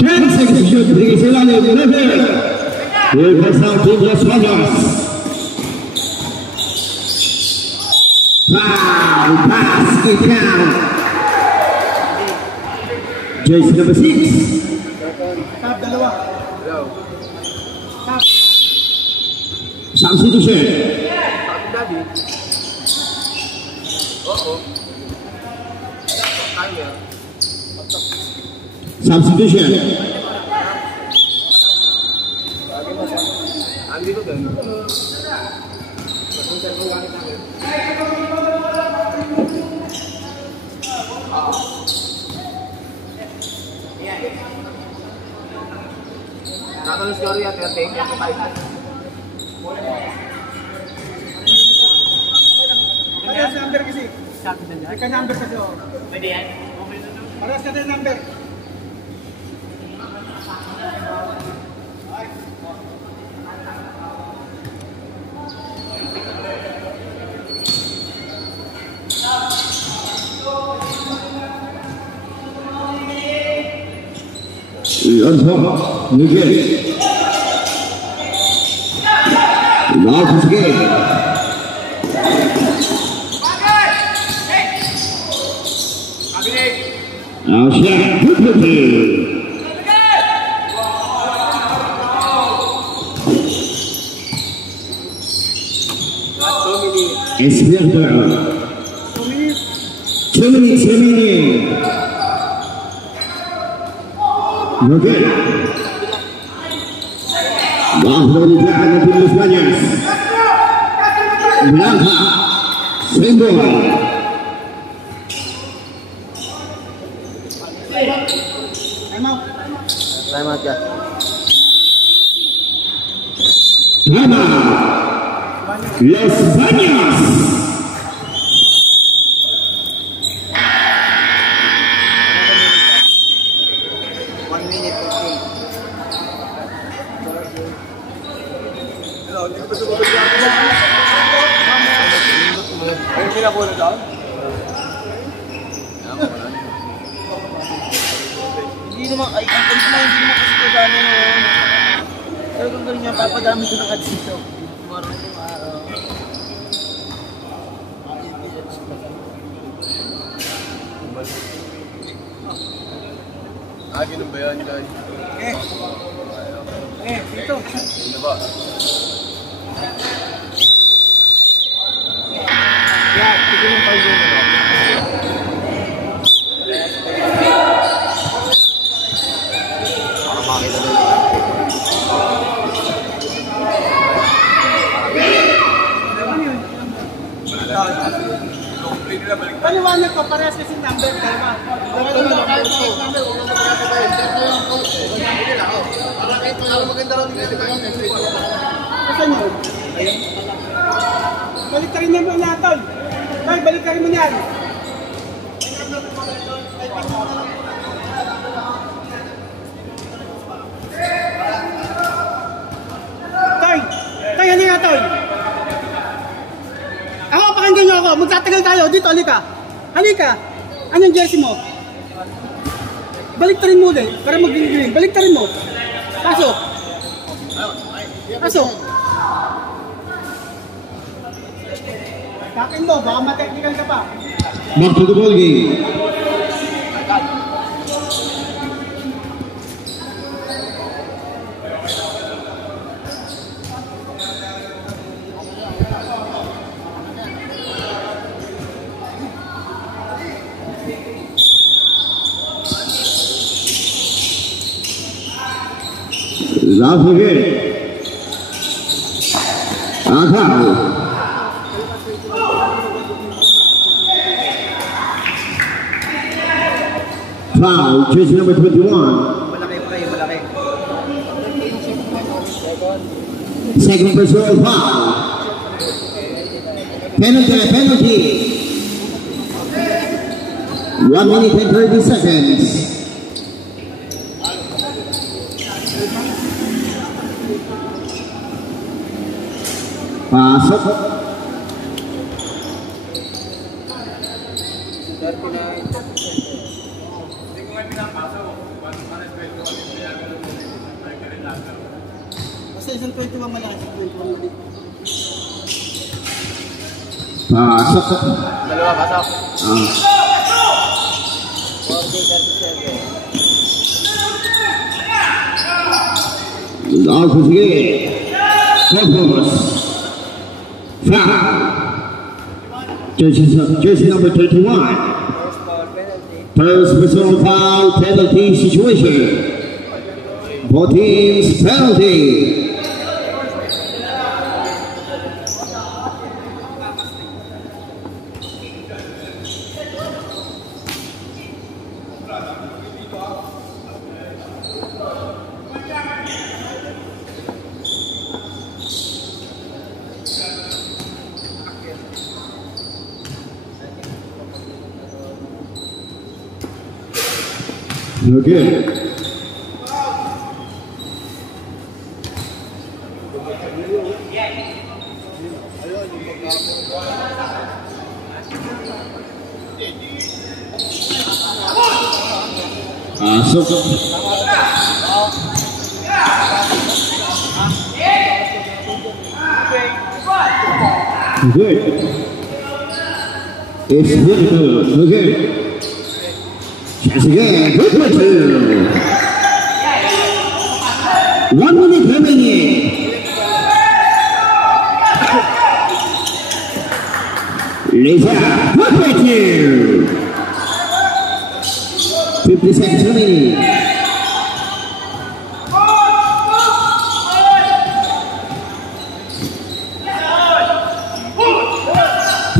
10 seconds to shoot. Bigay sila ni Level. Here goes now Team Los Angeles. Foul, basket count. Jersey number 6. Tap, dalawa. Tap. Substitution. Substitution. Tatanong si Ori at Erte, ako kahit Parehas na number kasi. May ka-number kasi. pwede yan. Parehas na tayo number. 연속 Miguel. Last game. Now shot Esmeralda. 2 minutes remaining. Okay. Bajo di belakang tim Los Angeles. Blanca. Senggol. Time out. Time out ka. Time out. Los Baños. Ayun sila po na doon? Hindi naman, ay, ang kanina naman, hindi naman kasi kagano yun. Pero kung gano'n niya, papadami ko ng kadito. Marunong yung araw. Ganun ba yan, guys? Dito. Ano ba? Yeah, tigil yung pag yun. Para makita doon. Paliwanag ko, parehas kasi number. Tama. Saan yun? Balik ka rin naman natin. Tay, balik ka rin mo yan. Tay, ano nga, Tay? Ako, pakinggan niyo ako. Magtatagal tayo. Dito, halika. Halika. Anong jersey mo? Baliktarin mo ulit. Para mag-green. Baliktarin mo. Pasok. Pasok. Takin mo. Baka ma-technical ka pa. Back to the ball game. Last again. Akal. Foul, jersey number 21. Malaki pa kayo, malaki. Second personal foul. Penalty. 1 minute and 30 seconds. Pasok. Basta isang 21 malaki. 21 Pasok. Dalawa, pasok. 40-37. Last again. Focus. Foul. Jersey number 31. First personal foul penalty situation. Both teams penalty. Okay. Good. It's good. Okay. Chance again. Good for two. 1 minute remaining. Lisa, good for two. 50 seconds remaining.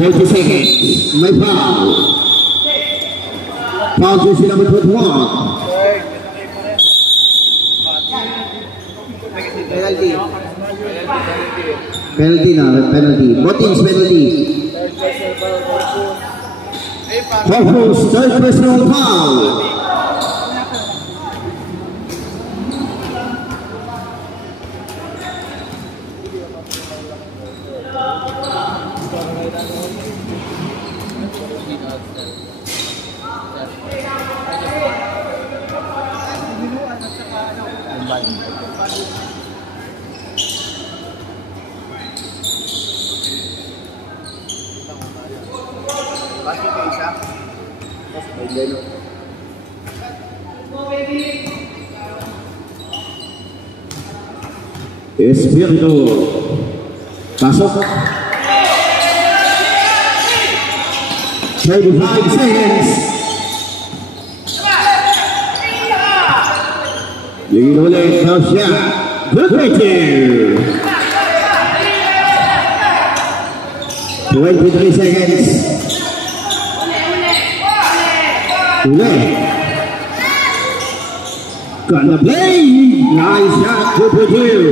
Seconds. My foul. Foul jersey number 21. Penalty. Penalty na, penalty. Both teams penalty. Corpus, third personal foul. Espiritu pasok 35 seconds. Lagi oleh Tasya. Good picture. 23 seconds. Ule. Gonna play. Nice shot. Good picture.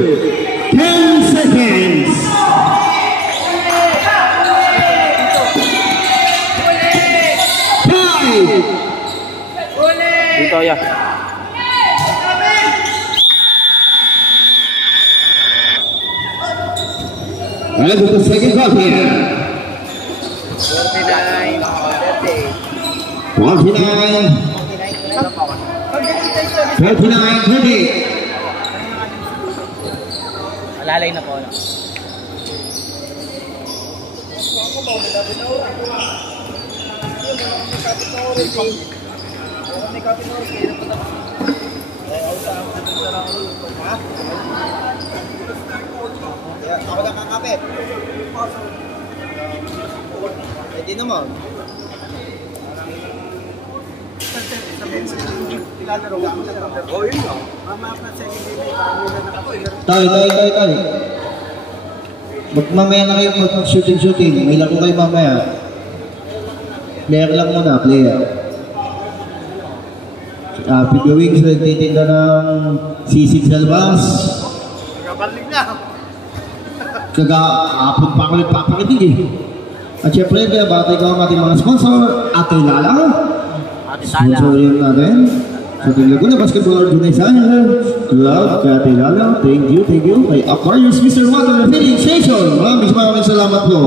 10 seconds. Dito ya. And the second half here. 49-30. Alalay na po. Ako lang kakapit. Pwede naman. Oh, yun nga. Tayo. Mamaya na kayo mag-shooting. May laro kayo mamaya. Player lang muna, player. Video Wings, nagtitinda ng sisig sa labas. Nagabalik na. Kagahapon pa ako nagpapakitig eh. At syempre, bati ko ang ating mga sponsor. Ate Lala. Sponsor yun natin. Sa Laguna Basketball Organization Club, Ate Lala. Thank you. Kay Aquarius Mr. Water Filling Station. Maraming salamat po.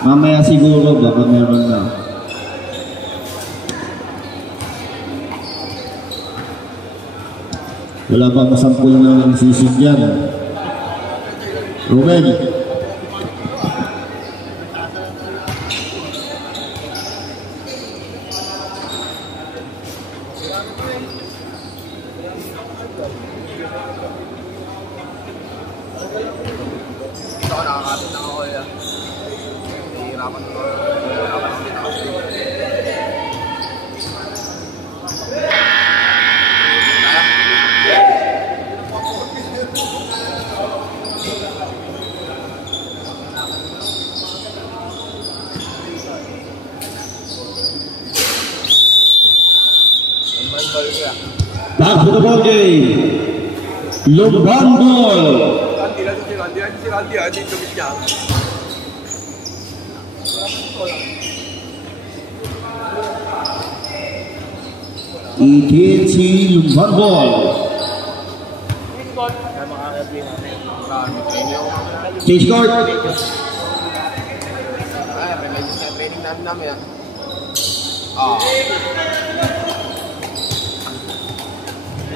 Mamaya siguro, baka meron na. Wala bang masampul na ng sisig yan? Okay. Back to the ball game. Lumban ball. Ikit si Lumban ball. Change court.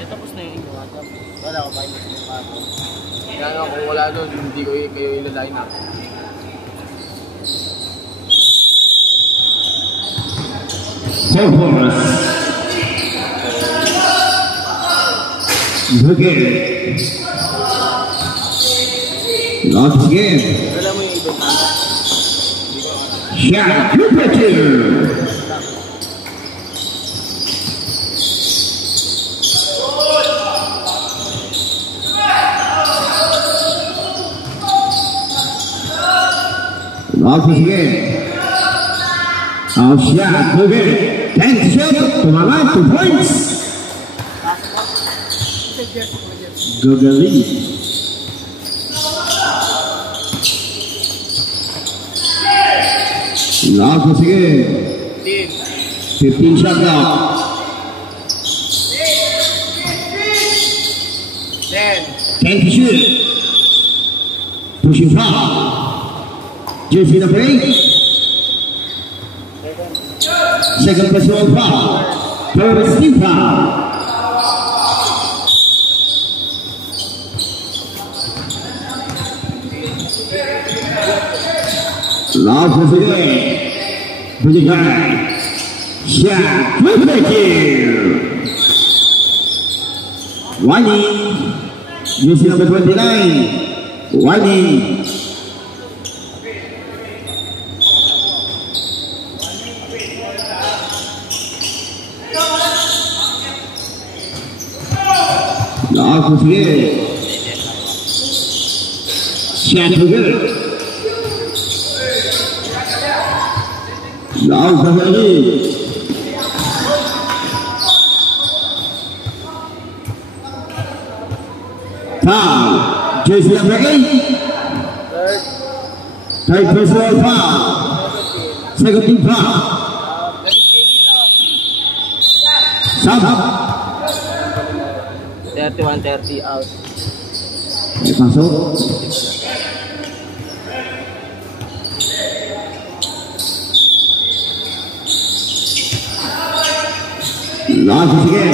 Tapos na yung inuwa. Wala ko kayo mas mukha ko. Kaya kung wala doon, hindi ko kayo ilalay na. Corpus. Again. Lost again. Wala mo yung ibang tanda. Shot. Good picture. Lost again. Out shot. Again. 10 shot. Tumama. 2 points. Gagaling. Lago, sige. 15 shot clock. 10 to shoot. Pushing foul. Jersey number 8. Second personal foul. First team foul. Lago, sige. Berikan. Shot. Triple kill. Wani. Jersey number 29. Wani. Lago, sige. Shot good. Lago lagi. Foul. Jersey number 8. Third personal foul. Second team foul. Sub. 31-30 out. Masuk. Lago, sige.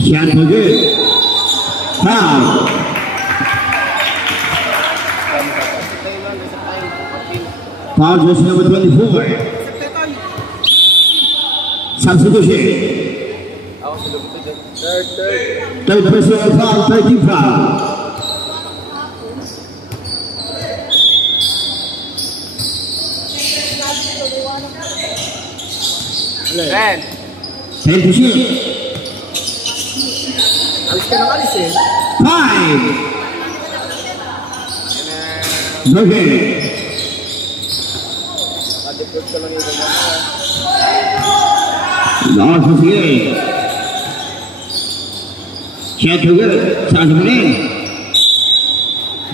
Shot for good. Foul. Foul jersey number 24. Substitution. Third personal foul, 13 foul. Ren. 10 to shoot. Alis ka ng alis eh. 5. Okay. Matipod ka lang ito. Lago, sige. Shot for good. Saan sa muli?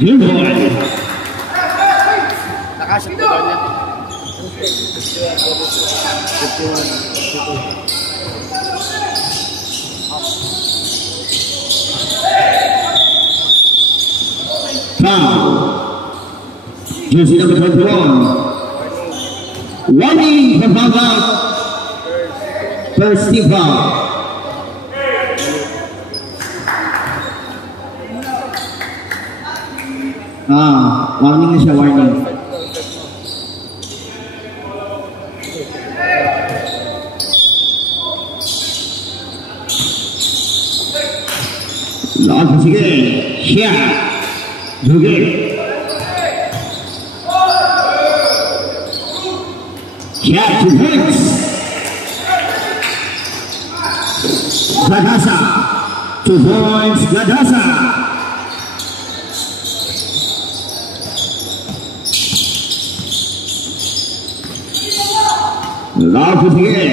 Good boy. Nakasip ko ba niya? 51. Foul. Jersey number 21. Warning for foul out. First team foul. Warning na siya, warning. Lago, sige. Shot. Dugay. Shot to Hicks. Gadasa. 2 points, Gadasa. Lago, sige.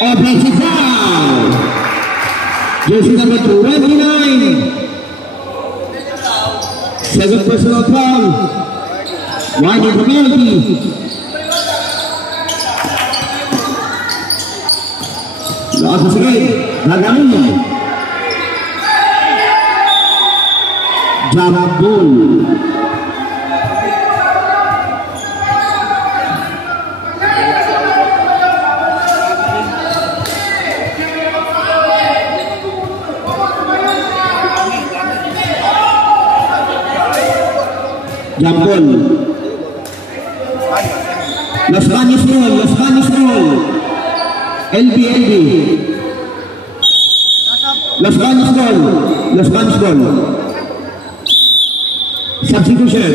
Offensive foul. Jersey number 29. Second personal foul. Winding penalty. Lago, sige. Gagaling. Jambul. Jambul. Los Baños roll, Los Baños roll. LB. Los Baños roll, Los Baños roll. Substitution.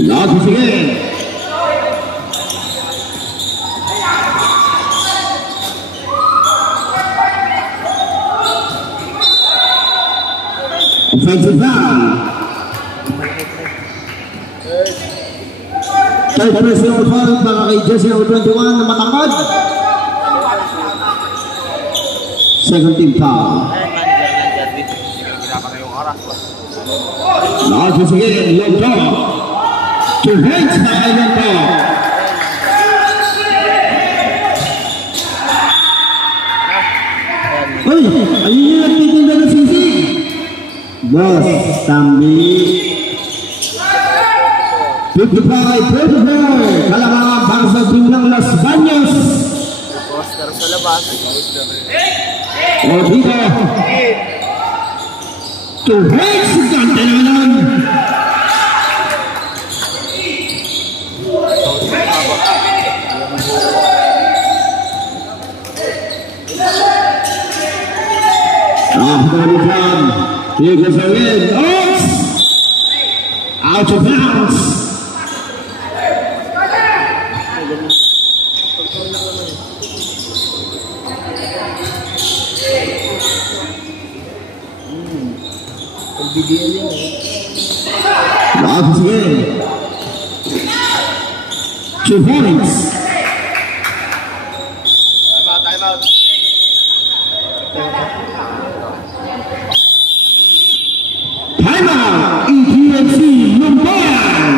Lago, sige. Defensive foul. Third personal foul para kay jersey number 21 na matangkad. Second team foul. Largest again, low top. To Hicks na Ivan po. Uy, ayun yung nagtitinda ng sisig. Boss, Tambi. 55-44. Kalamangan para sa team ng Las Baños. Oscar sa labas. O dito. To Hicks, ganda naman. Here goes the win. Oops! Out of bounds. Lots again. 2 points. Time out. Timeout, ETFC Lumbayan.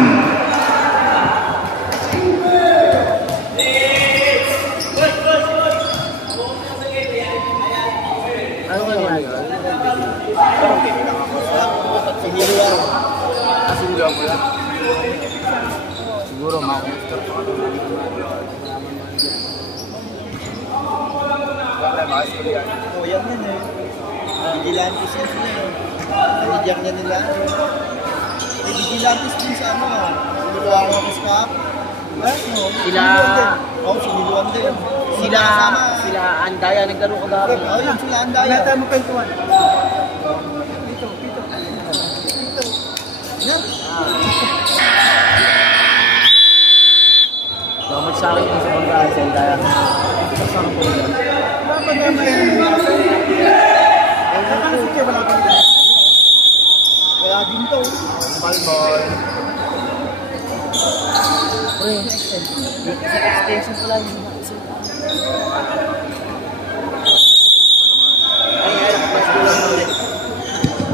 Ano ba yan? Siguro mga Oh, yan yan eh. Vigilantes yan sila eh. Nanidyak niya nila. May vigilantes din sa ano. Siniluan ko ako sa Sila... Oo, siniluan din. Sila Andaya naglaro ko dati. Oo, yun sila Andaya. Wala tayo magkwentuhan. Dito. Yan. Damag sa akin yung sa banggaan sa Andaya. Dapat naman eh. Wala pa rin. Kaya din to. Palbol. Pre, extension pala yung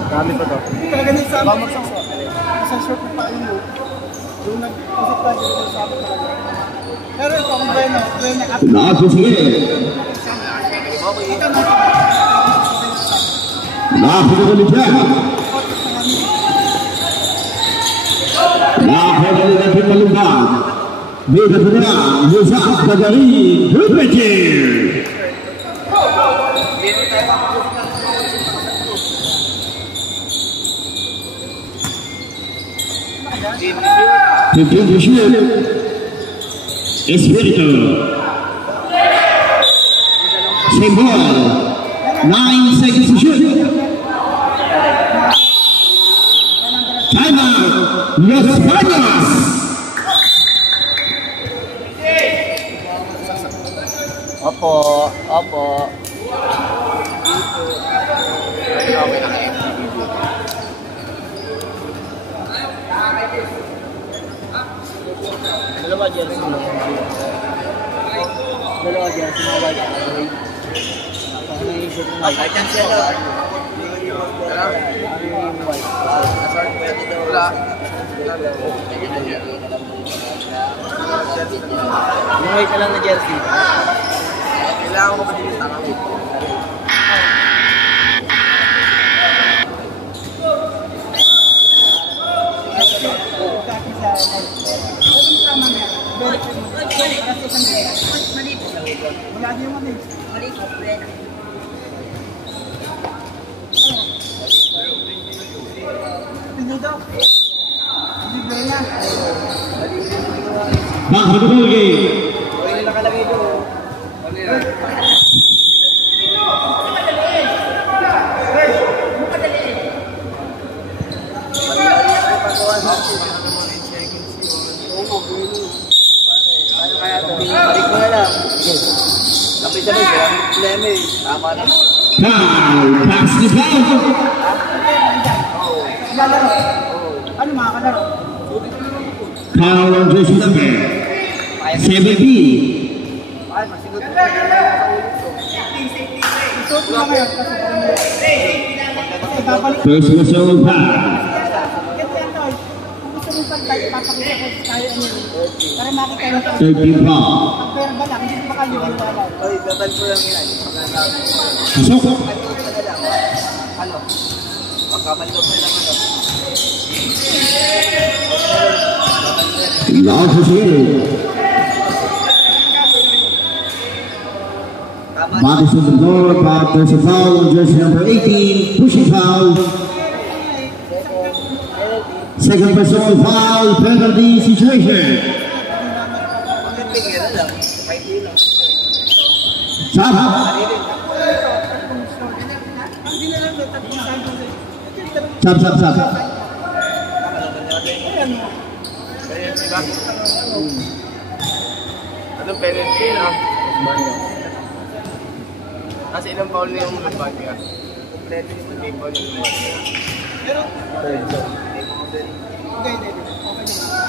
dami pa to. Hindi talaga na isa. Isang short na tayo mo. Yung nag-usap tayo dito sa akin talaga. Pero ito kung Breno up. Lots again. Nakapagod siya. Nakapagod na rin malumbag. Dito po na, Yusuf Bagari, Gupechir. Fifteen to shoot. Espiritu. Same ball. 9 seconds to shoot. Timeout. Los Baños. Opo. Dalawa jersey mo. Dalawa jersey mo. I can see it. Yung white na lang na jersey. Kailangan ko ba din yung tanong? Wala din yung ano eh. Tingnan daw. Hindi Brena. Basketball game. Yung nakalagay doon. Foul, pass the ball. Maglalaro. Ano mga kalaro? Foul on jersey number 7B. Ay, masigot mo. Isuot mo na ngayon kasi babalik. First whistle foul. Kung gusto mo papakita ko tayo ano yun. Para makita mo. Third team foul. Pero ba lang, hindi ba kayo wala? Oy, babal ko lang yan. Pasok. Ano? Pagkamalog na lang ano. Loud whistle. Bodies on the floor, but there's a foul on jersey number 18. Pushing foul. Second personal foul, penalty situation. Stop. Stop. Anong penalty na? Kasi ilang foul na yung lumabag niya. Kompleto yung game foul na lumabag niya. Pero, hindi.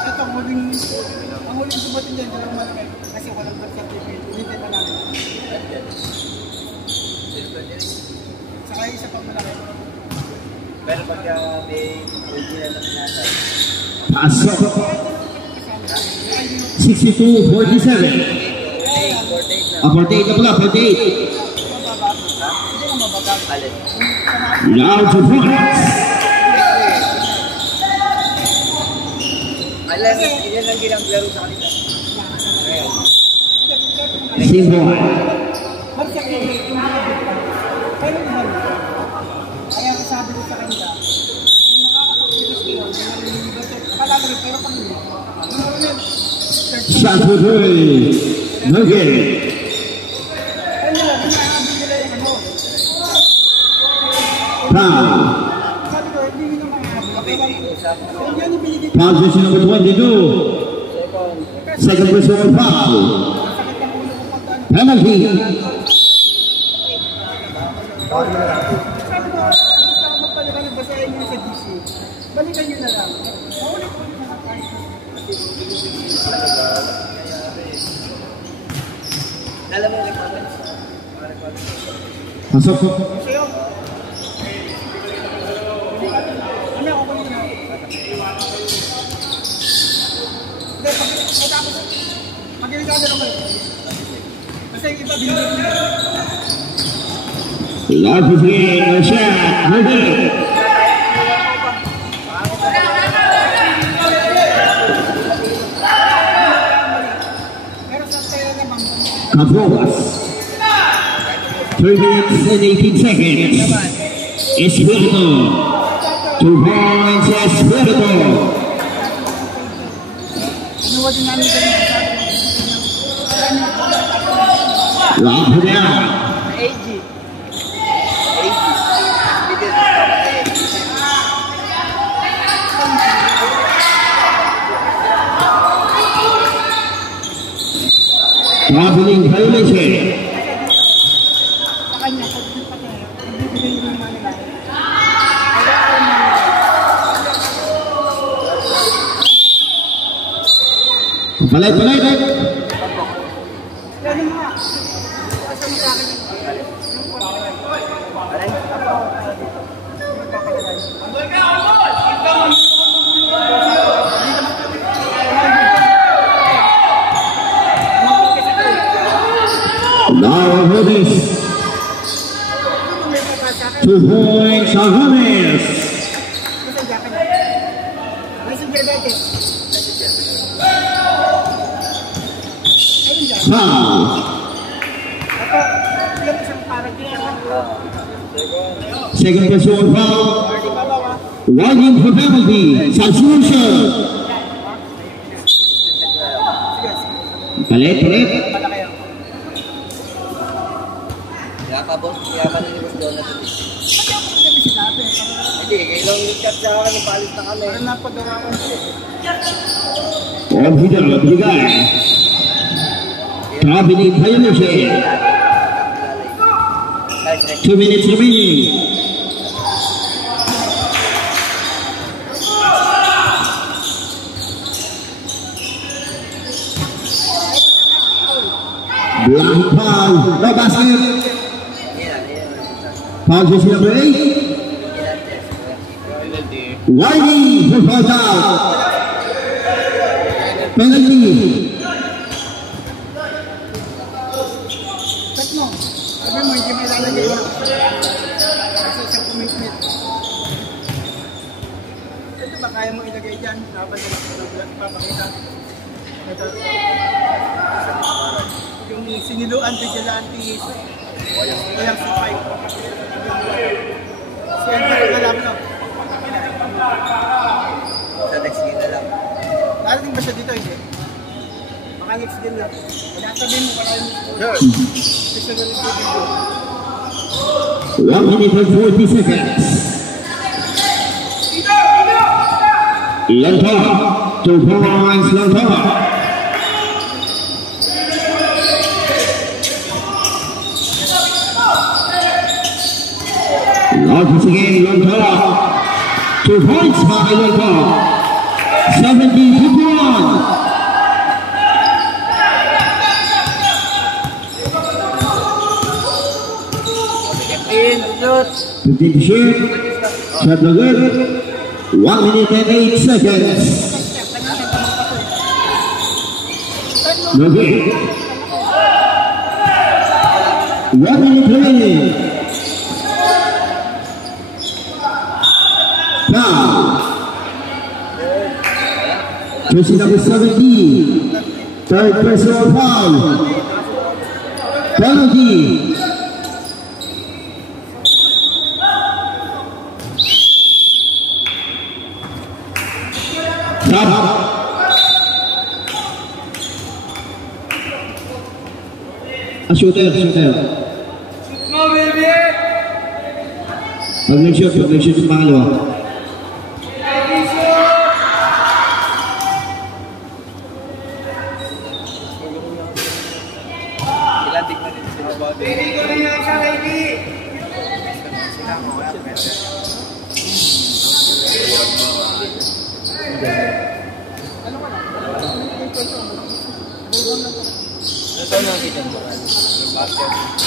Ito, ang huling subutin dyan, dalawang malaki. Kasi walang birth certificate. Ulitin pa namin. Saka isa pang malaki. Pero pagka may original na pinatay. Pasok. 62-47. 48 na pala, 48. Alin? Loud to points. Alam, yan lang ginaglaro sa kanila. Simple. Birth certificate, yung binibigyan. Pero iba rin. Kaya sabi ko sa kanila, kung makakapag-iwas ko yun, palalagay, pero pag hindi. Shot for three. No game. Ano lang, hinahabol nila yung ano. Foul. Sabi ko, hindi nyo makahabol. Hindi ano binigay ko. Foul jersey number 22. Second personal foul. Penalty. Sabi ko, kasama pala ka nagbasahin nyo sa DC. Balikan nyo na lang. Maulit ko na lang. Alam mo yung nagpapal? Pasok. Sa'yo. Ano ako yun na? Hindi, pagkatapos. Mag-ilig ka na lang kayo. Kasi yung iba, binigay ko na. Loud to three. No shot. No game. Pero sa pera naman, Capoas. 3 minutes and 18 seconds. Espiritu. 2 points, Espiritu. inuwa din namin kayo sa Loud to down. AG. Traveling violation. sa kanya, pag nagbibigay yung mga nila. Balay. Yan yung mga. Kasi mo sa akin Now Rodis. 2 points, Alvarez. kasi jacket niya. Messenger dati. Ayun dyan. Foul. Ako, yung isang parang Second person foul. babawa. Warning for penalty. Substitution. Palit. Pala kayo. Kaya ka boss, kaya ka nilibos doon na ito. Pati ako kami sinabi. Hindi, kailang chat sa akin, palit na kami. Parang napagawa ko. Orbital, bigay. Traveling violation. 2 minutes remaining. Black foul. No basket. Foul jersey number 8. Wiley for foul out. Penalty. Check mo. Sabi mo, hindi may lalagay mo. Kasi sa commitment. Ito ba kaya mo ilagay dyan? Dapat na papakita. Ito. Yung siniluan vigilantes. Walang supply. So, yan na alam no? Sa next game na lang. Darating ba siya dito? Hindi. Baka next game lang. Wala sabihin mo, wala yung... Sure. 1 minute and 40 seconds. Lantar. 2 points, Lantar. Once again, Lantar. 2 points by Lantar. 70-51. Shoot. 15 to shoot. Shot no good. 1 minute and 8 seconds. No good. 1 minute remaining. Foul. Jersey number 17. Third personal foul. Penalty. Shooter. Pag nag-shoot yung pangalawa.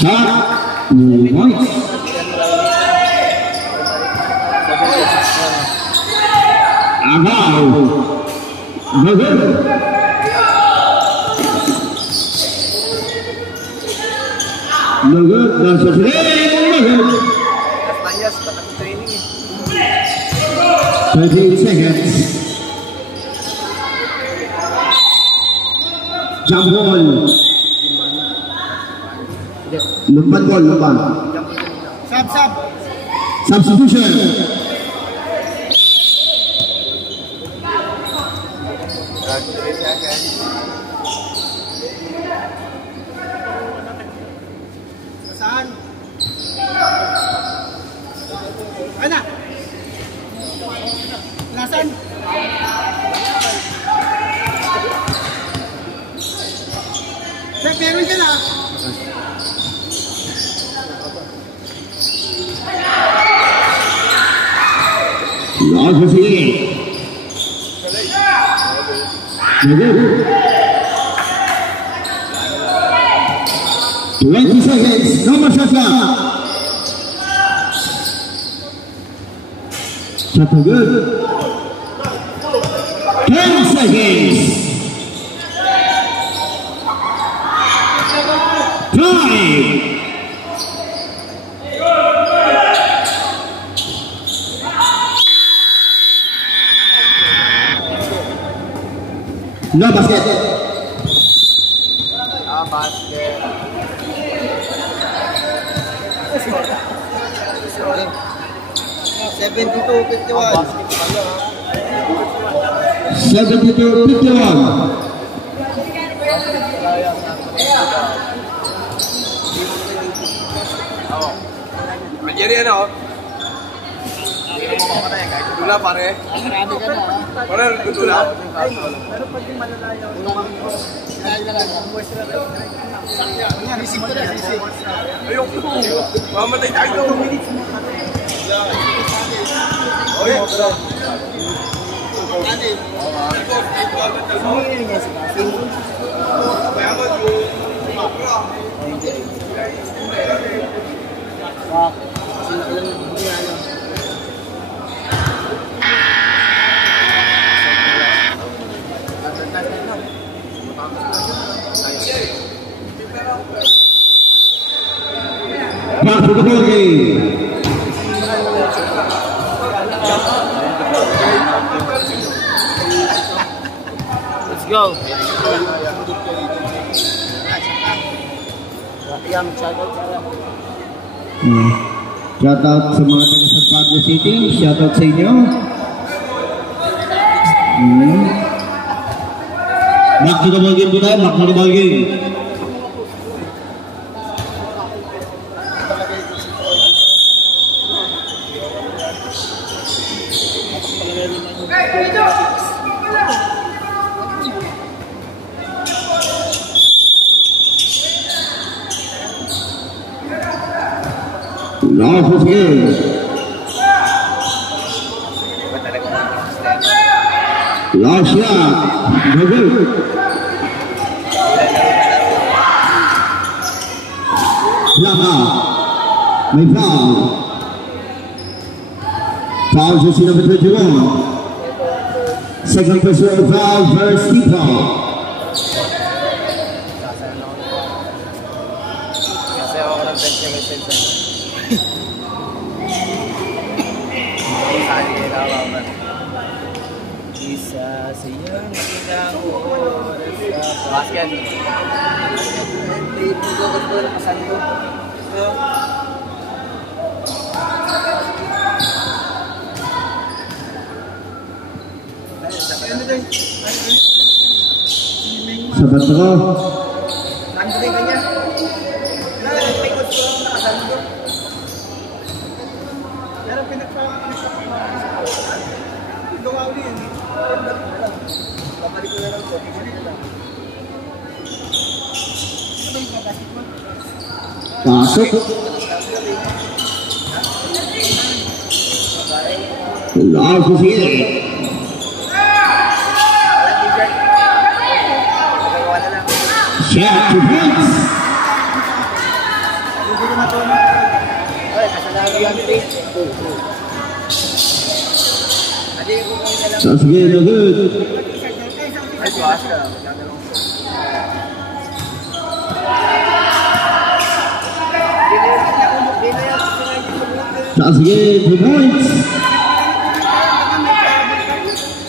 Shot. 2 points. Agaw. No good. No good. That's a play. No good. 38 seconds. Jump ball. Lumban ball, lumban. Sub. Substitution. Saan? Ana? Nasaan? Check, meron dyan ah. Lost with the 20 seconds. No more shot clock. Shot no good. 10 seconds. Time. No basket. Basket. 72-51. 72-51. Manjeri ano? Dula pare. Marami ka na ah. Pare dula. Pero pag yung malalayo, dahil na lang, voice na lang. Yan, isip ko na, isip. Ayoko. Mamatay tayo. 2 minutes mo. Oy. Kanin. Ito. Hindi nga siya. Kasi ilang hindi ano. Back to the ball game. Let's go. Shout out sa mga taga San Pablo City. Shout out sa inyo. Back to the ball game po tayo. Back to the ball game. Last game. Last shot. Good. Lama. May foul. Foul jersey number 21. Second personal foul for Stipa. Kasi ako nag-bench yung message. Isa siyang ilang oras sa basket. Hindi po ko nakasan ko. Sabat ko. Nandun ka niya. May coach ko nakasan ko. Pero gawa ulit yun. Babalik ko na lang po. Pasok. Last game. Shot to hits. That's good, good. That's good, 2 points.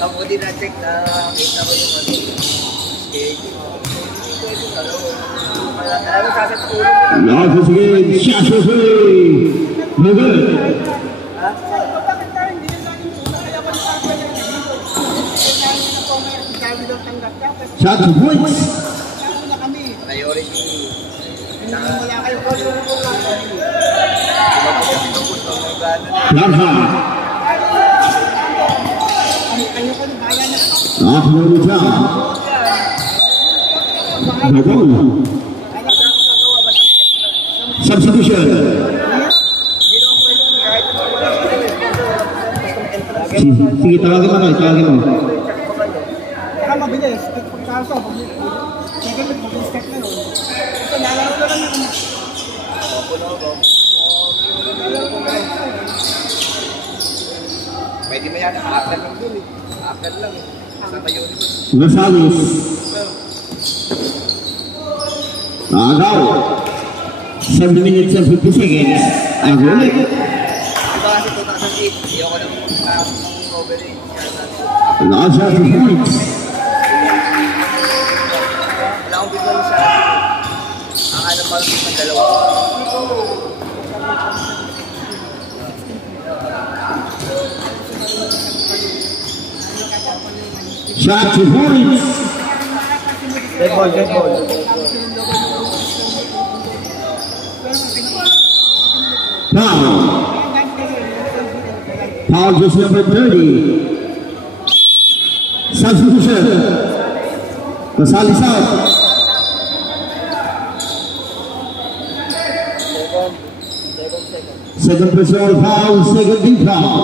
Ako din na-check na kita ko yung Last game, shot to hits. Good. Shot to points. priority. Wala kayo po. Larha. Kayo ko bayan na. Ahmad Bagol. Substitution. Sige, tawagin mo na, tawagin mo. Saka mabilis. Pagkaso, second week, mag-step na yun. Kasi lalaro na lang yun. Pwede mo yan, after lang dun eh. After lang eh. Sama yun. Rosales. Agaw. 7 minutes and 50 seconds. Agulit. Diba kasi 2008, hindi ako lang over eh. Last shot to points. Wala akong bigla sa akin. Ang alam pa rin ng dalawa. Shot to points. Dead ball, dead ball. Foul. Foul just number 30. Substitution. Rosales out. Second personal foul, second deep foul.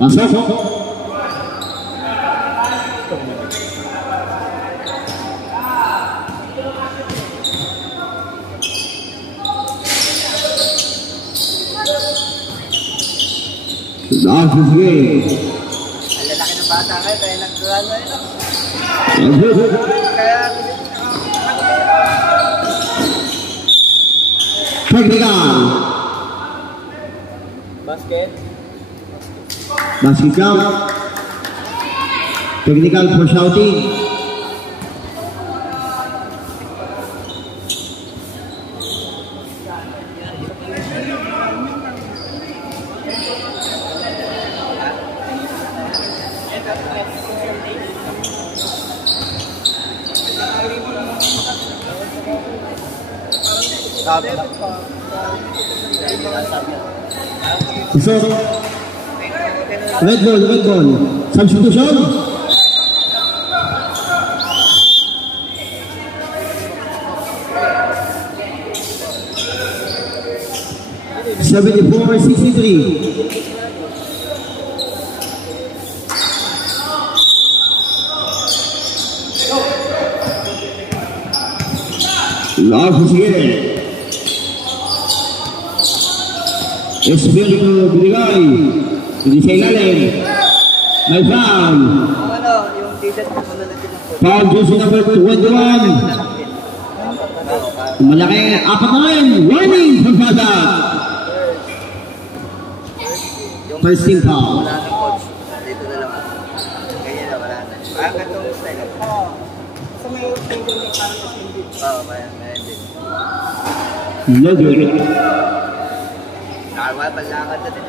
Masuk. Last is game. Ang lalaki ng bata kayo, kaya nagkano yun. Kaya... Technical. Basket. Basket count. Technical for shouting. So, red ball. Substitution. $74-63. Last again. Espiritu Binigay. Hindi sa ilalim. May foul. Yung t-shirt na malalaki ng po. Foul jersey number 21. Malaki. Apat na rin. Warning from Fada. First team foul. Wala ng coach. Dito na lang. Ganyan na, wala na. Katong style. Sa may table na parang kasi Oo, mayan din. Logan. Nakawal palakad na din.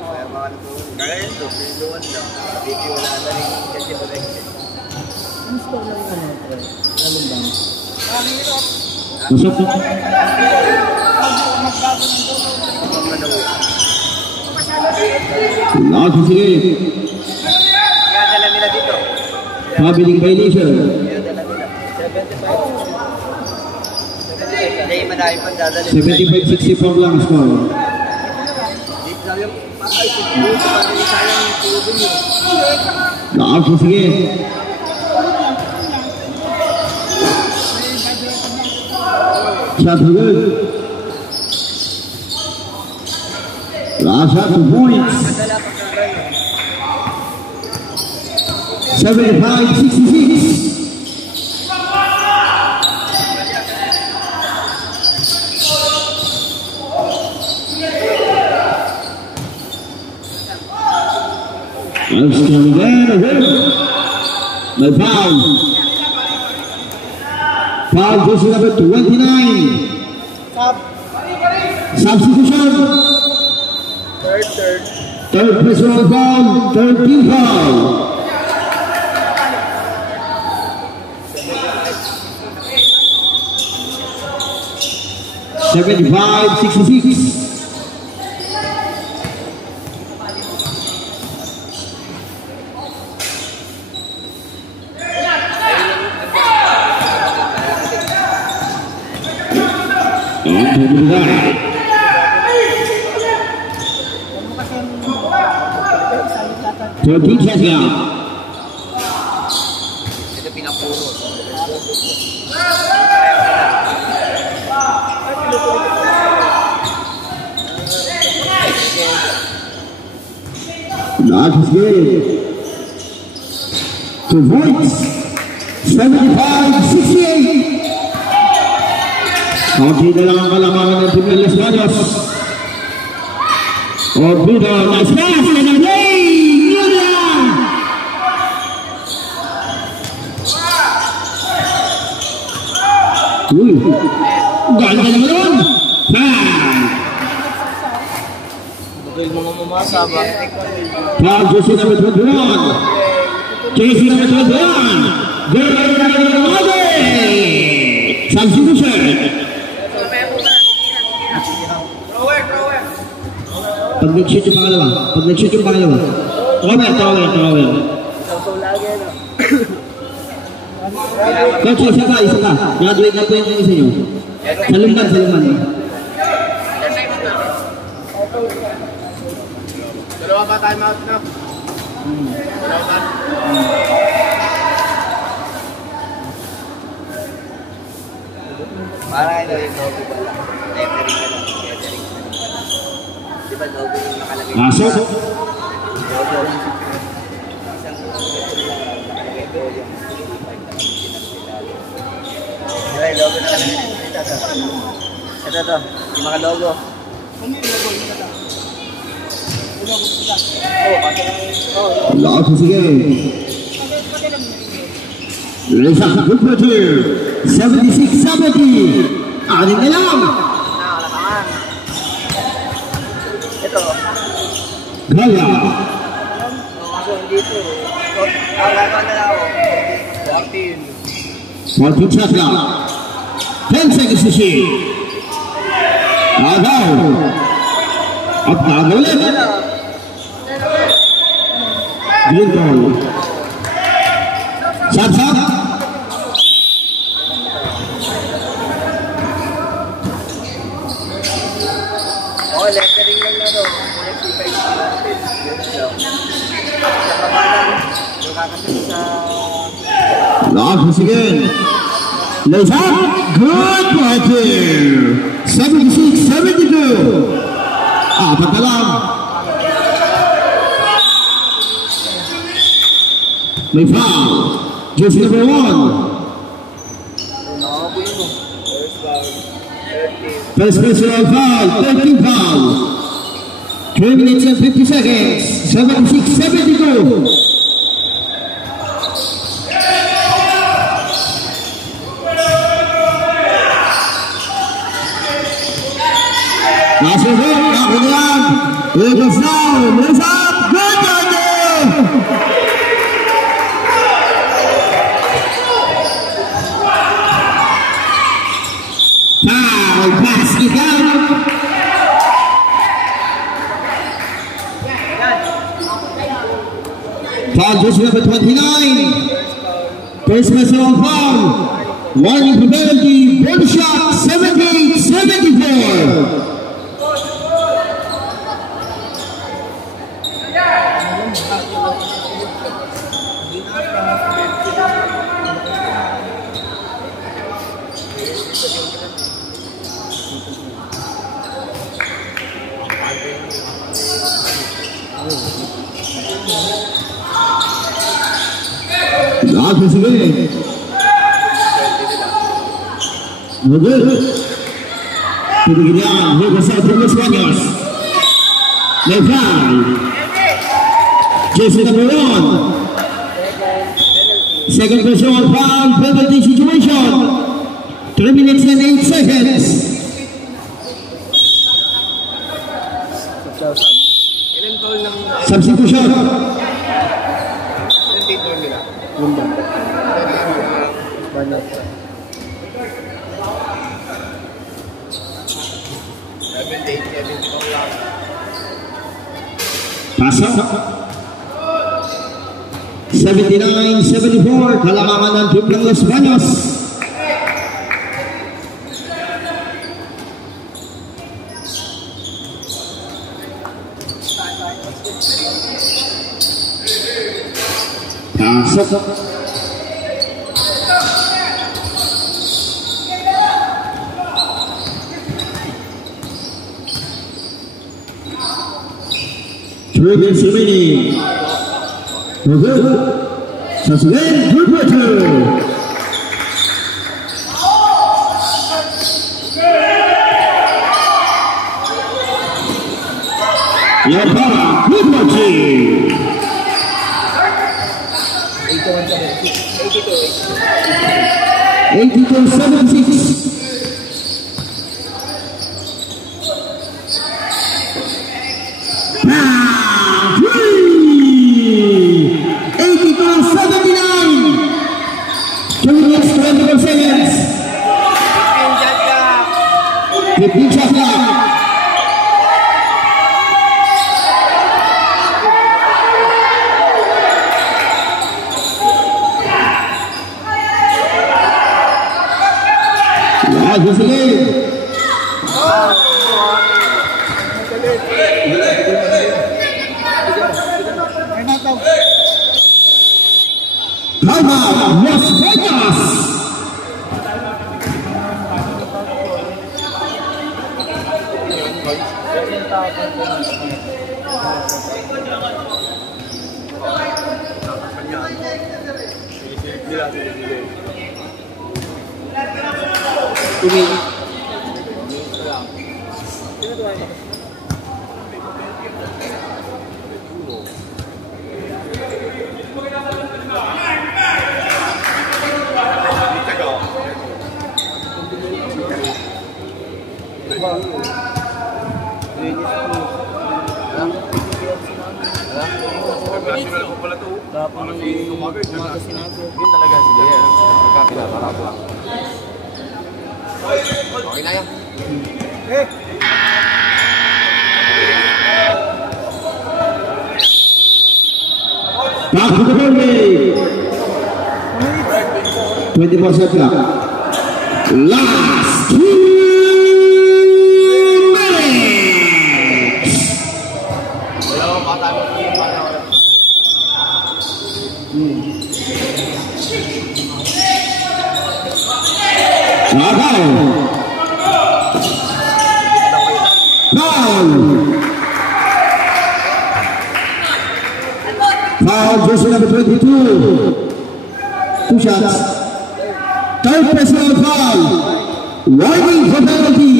Kaya mga nagtuon. Kaya yun doon, pinuan lang. Hindi wala na rin kasi correction. ang store lang ano, pre. Alam ba? Usap po. Last sige. Kaya dala nila dito. Pabiling violation. Kaya dala nila. 75. Hindi, madami pang dadali. 75-64 lang score. Dito lang yung ay, siguro parang sayang yung tubo niyo. Last sige. Shot good. Last shot 2 points. 75-66. Let's come again. No foul. Foul jersey number 29. Substitution. Third personal foul. Third team foul. $75-66. Thirteen shots out. Ito pinapuro. Last is good. 2 points. 75-68. Kaunti na lang ang kalamangan ng Team Los Baños. Obrido, nice pass, and a play! Uy, ganda naman yun! Bagay mga mamasa ba? Foul jersey number 21. Jersey number 21. Substitution. Pag nag-shoot yung pangalawa. Thrower. Coach, isa ka. Graduate na po yung isa nyo. Salumban. Dalawa pa time out na. Parang ito yung coffee pala. Lettering na lang. ba logo yung nakalagay? Pasok. Yung logo nakalagay. Ito. Yung mga logo. Ano yung logo nila lang? Yung logo nila. Lakas sige. Reza good player. 76-70. Anin na lang. Nakalakangan. Ito. Gaya. Kaso hindi ito. Nakalakangan na ako. 14 shot lang. 10 seconds to shoot. Agaw. At nagawin. Green ball. Shot. Lettering lang na ito. Sa kabanan, yung kakasin sa... Lakas again. Lays up. Good player. 76-72. Apat na lang. May foul. Jersey number 1. First personal foul. 13 foul. 3 minutes and 50 seconds. 76-72. Nasa good, ako na yan. It goes down, raise up, good idea! Foul, basket out. Foul, jersey number 29. First personal foul. Warning penalty, one shot, 78-74. Lakas again. Good. Pinigyan. Here goes out from the Swangers. May foul. Jersey number 1. Second personal foul. Penalty situation. 3 minutes and 8 seconds. Ilan foul ng... Substitution. Ilan table nila? Banat. 78-70 lang. Pasok. 79-74. Kalamangan ng team ng Los Baños. Pasok. Ruben Simini. Good. Sasugen, good water. Yabara, good water. 82-76. Las Vegas. Back to the ball game. 24 seconds. Last 2 minutes. Foul, jersey number 22. 2 shots. Third personal foul. Warning for penalty.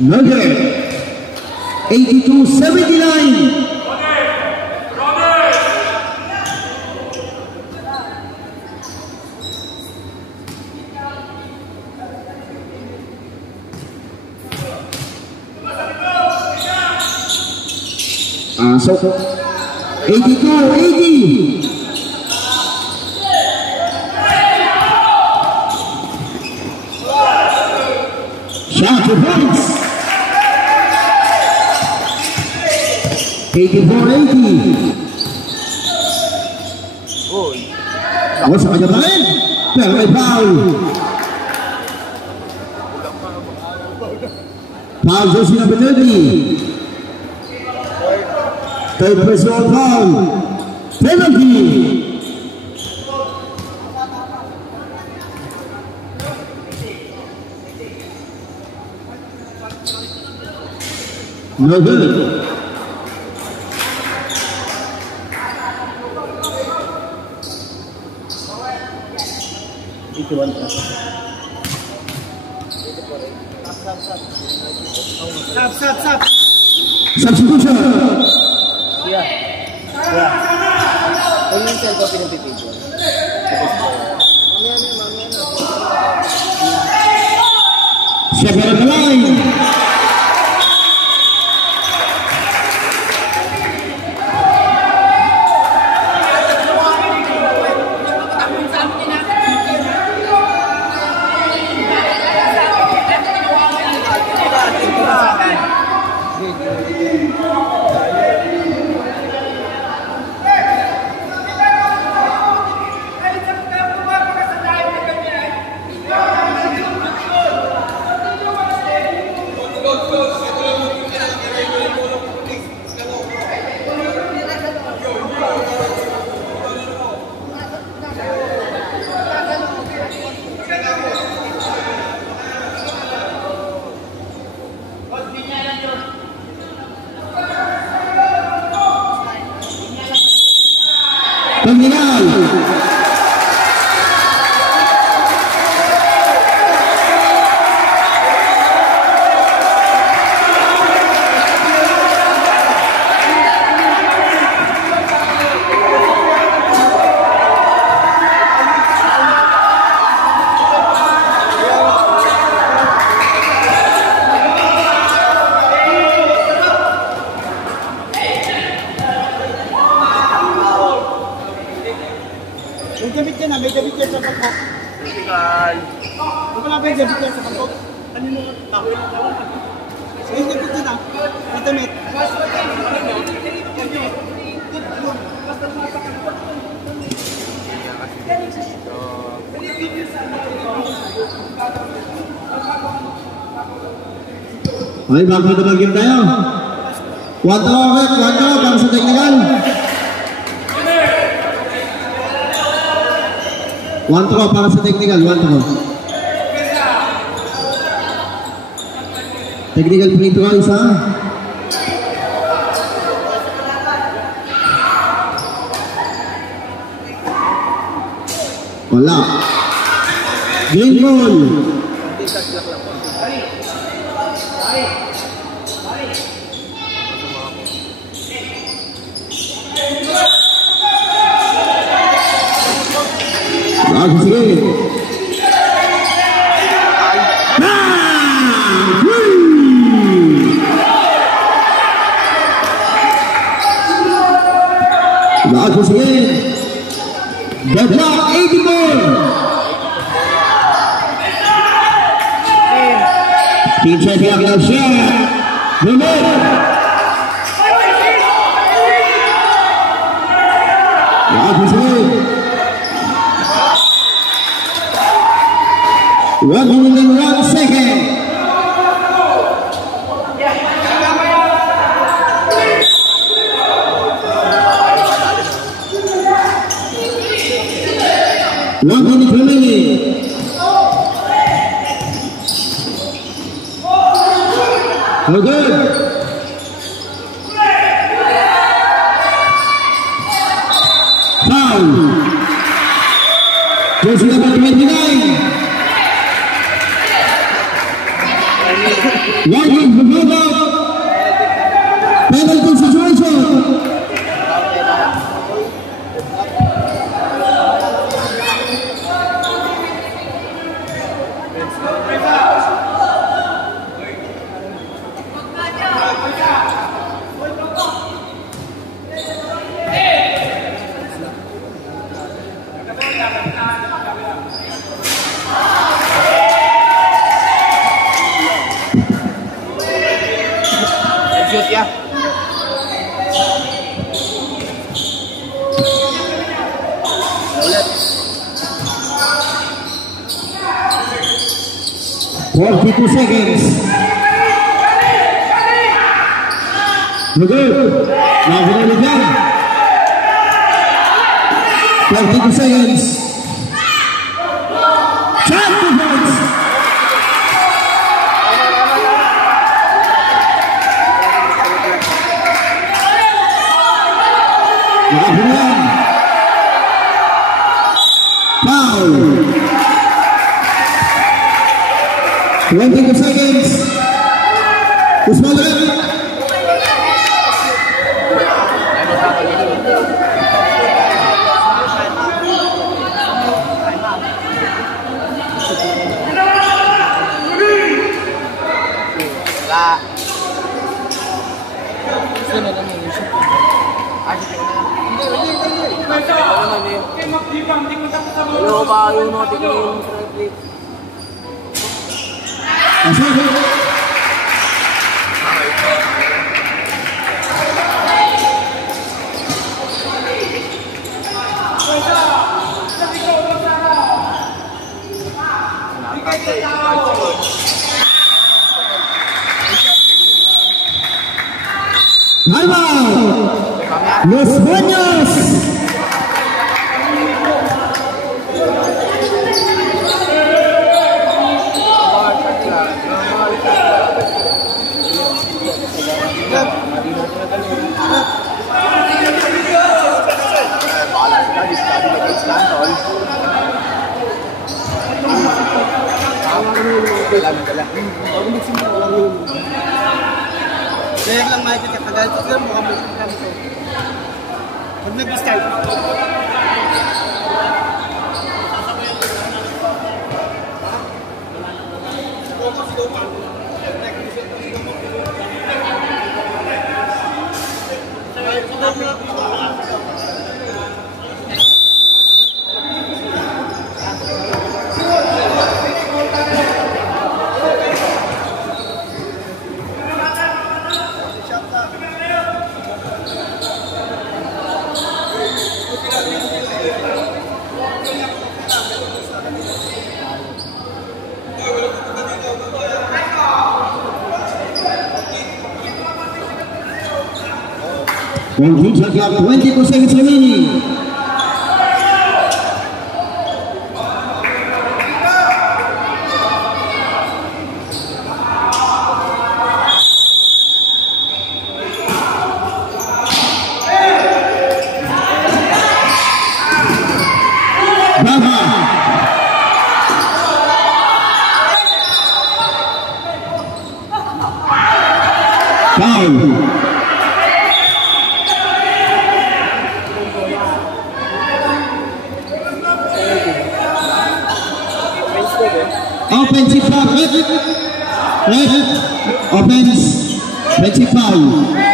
Nugget 82-79. So 82-80. Shot to points. 84-80. Oh, sa kanya pa rin. Pero may foul. Foul jersey number 30. Third personal foul. Penalty. No good. Stop. Substitution. Yeah. Kung yung cell ko pinapipidyo. Mamaya na. Step out of the line. Panghinal. May dabit yan sa pagkok. Wala ba yung dabit yan sa pagkok? Kanino nga tahoy lang daw? May dabit yan may damit. Okay, bago na bagyan tayo. One throw para sa technical. One throw para sa technical, one throw. Technical free throw isa. Wala. Green ball. Bagus sekali. Bagus sekali. Deadlock 84. Pizza dia akan shot. Benar. Bagus sekali. 1 minute and 1 second. One minute remaining. Oh, good. Foul. Jersey number 29. One minute remaining. Penalty situation. Shoot ya. Ulit. 42 seconds. Good. Now we're going to 42 seconds. Shot defense. Foul. 22 seconds. Usman. Hello ba yung notik yung traffic? Los Baños. Kaya lang makikita katagal. Tignan mo kami. Pag nag-start. On the clock, 24 seconds remaining. Offensive foul, red, offense, 25.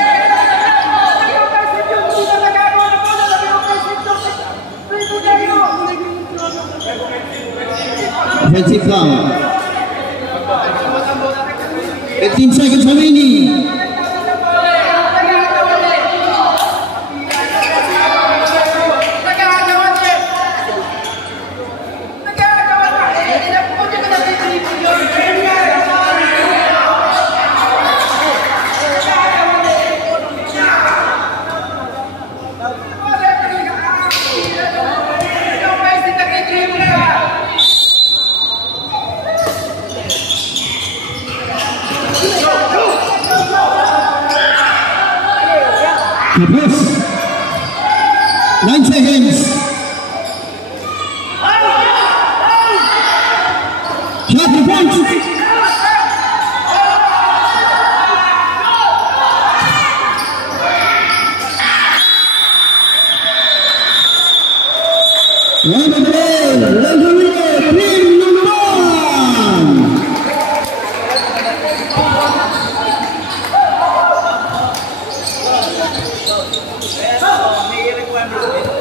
Offensive foul. 15 seconds remaining. Yes. 9 seconds. Shot the point. May requirement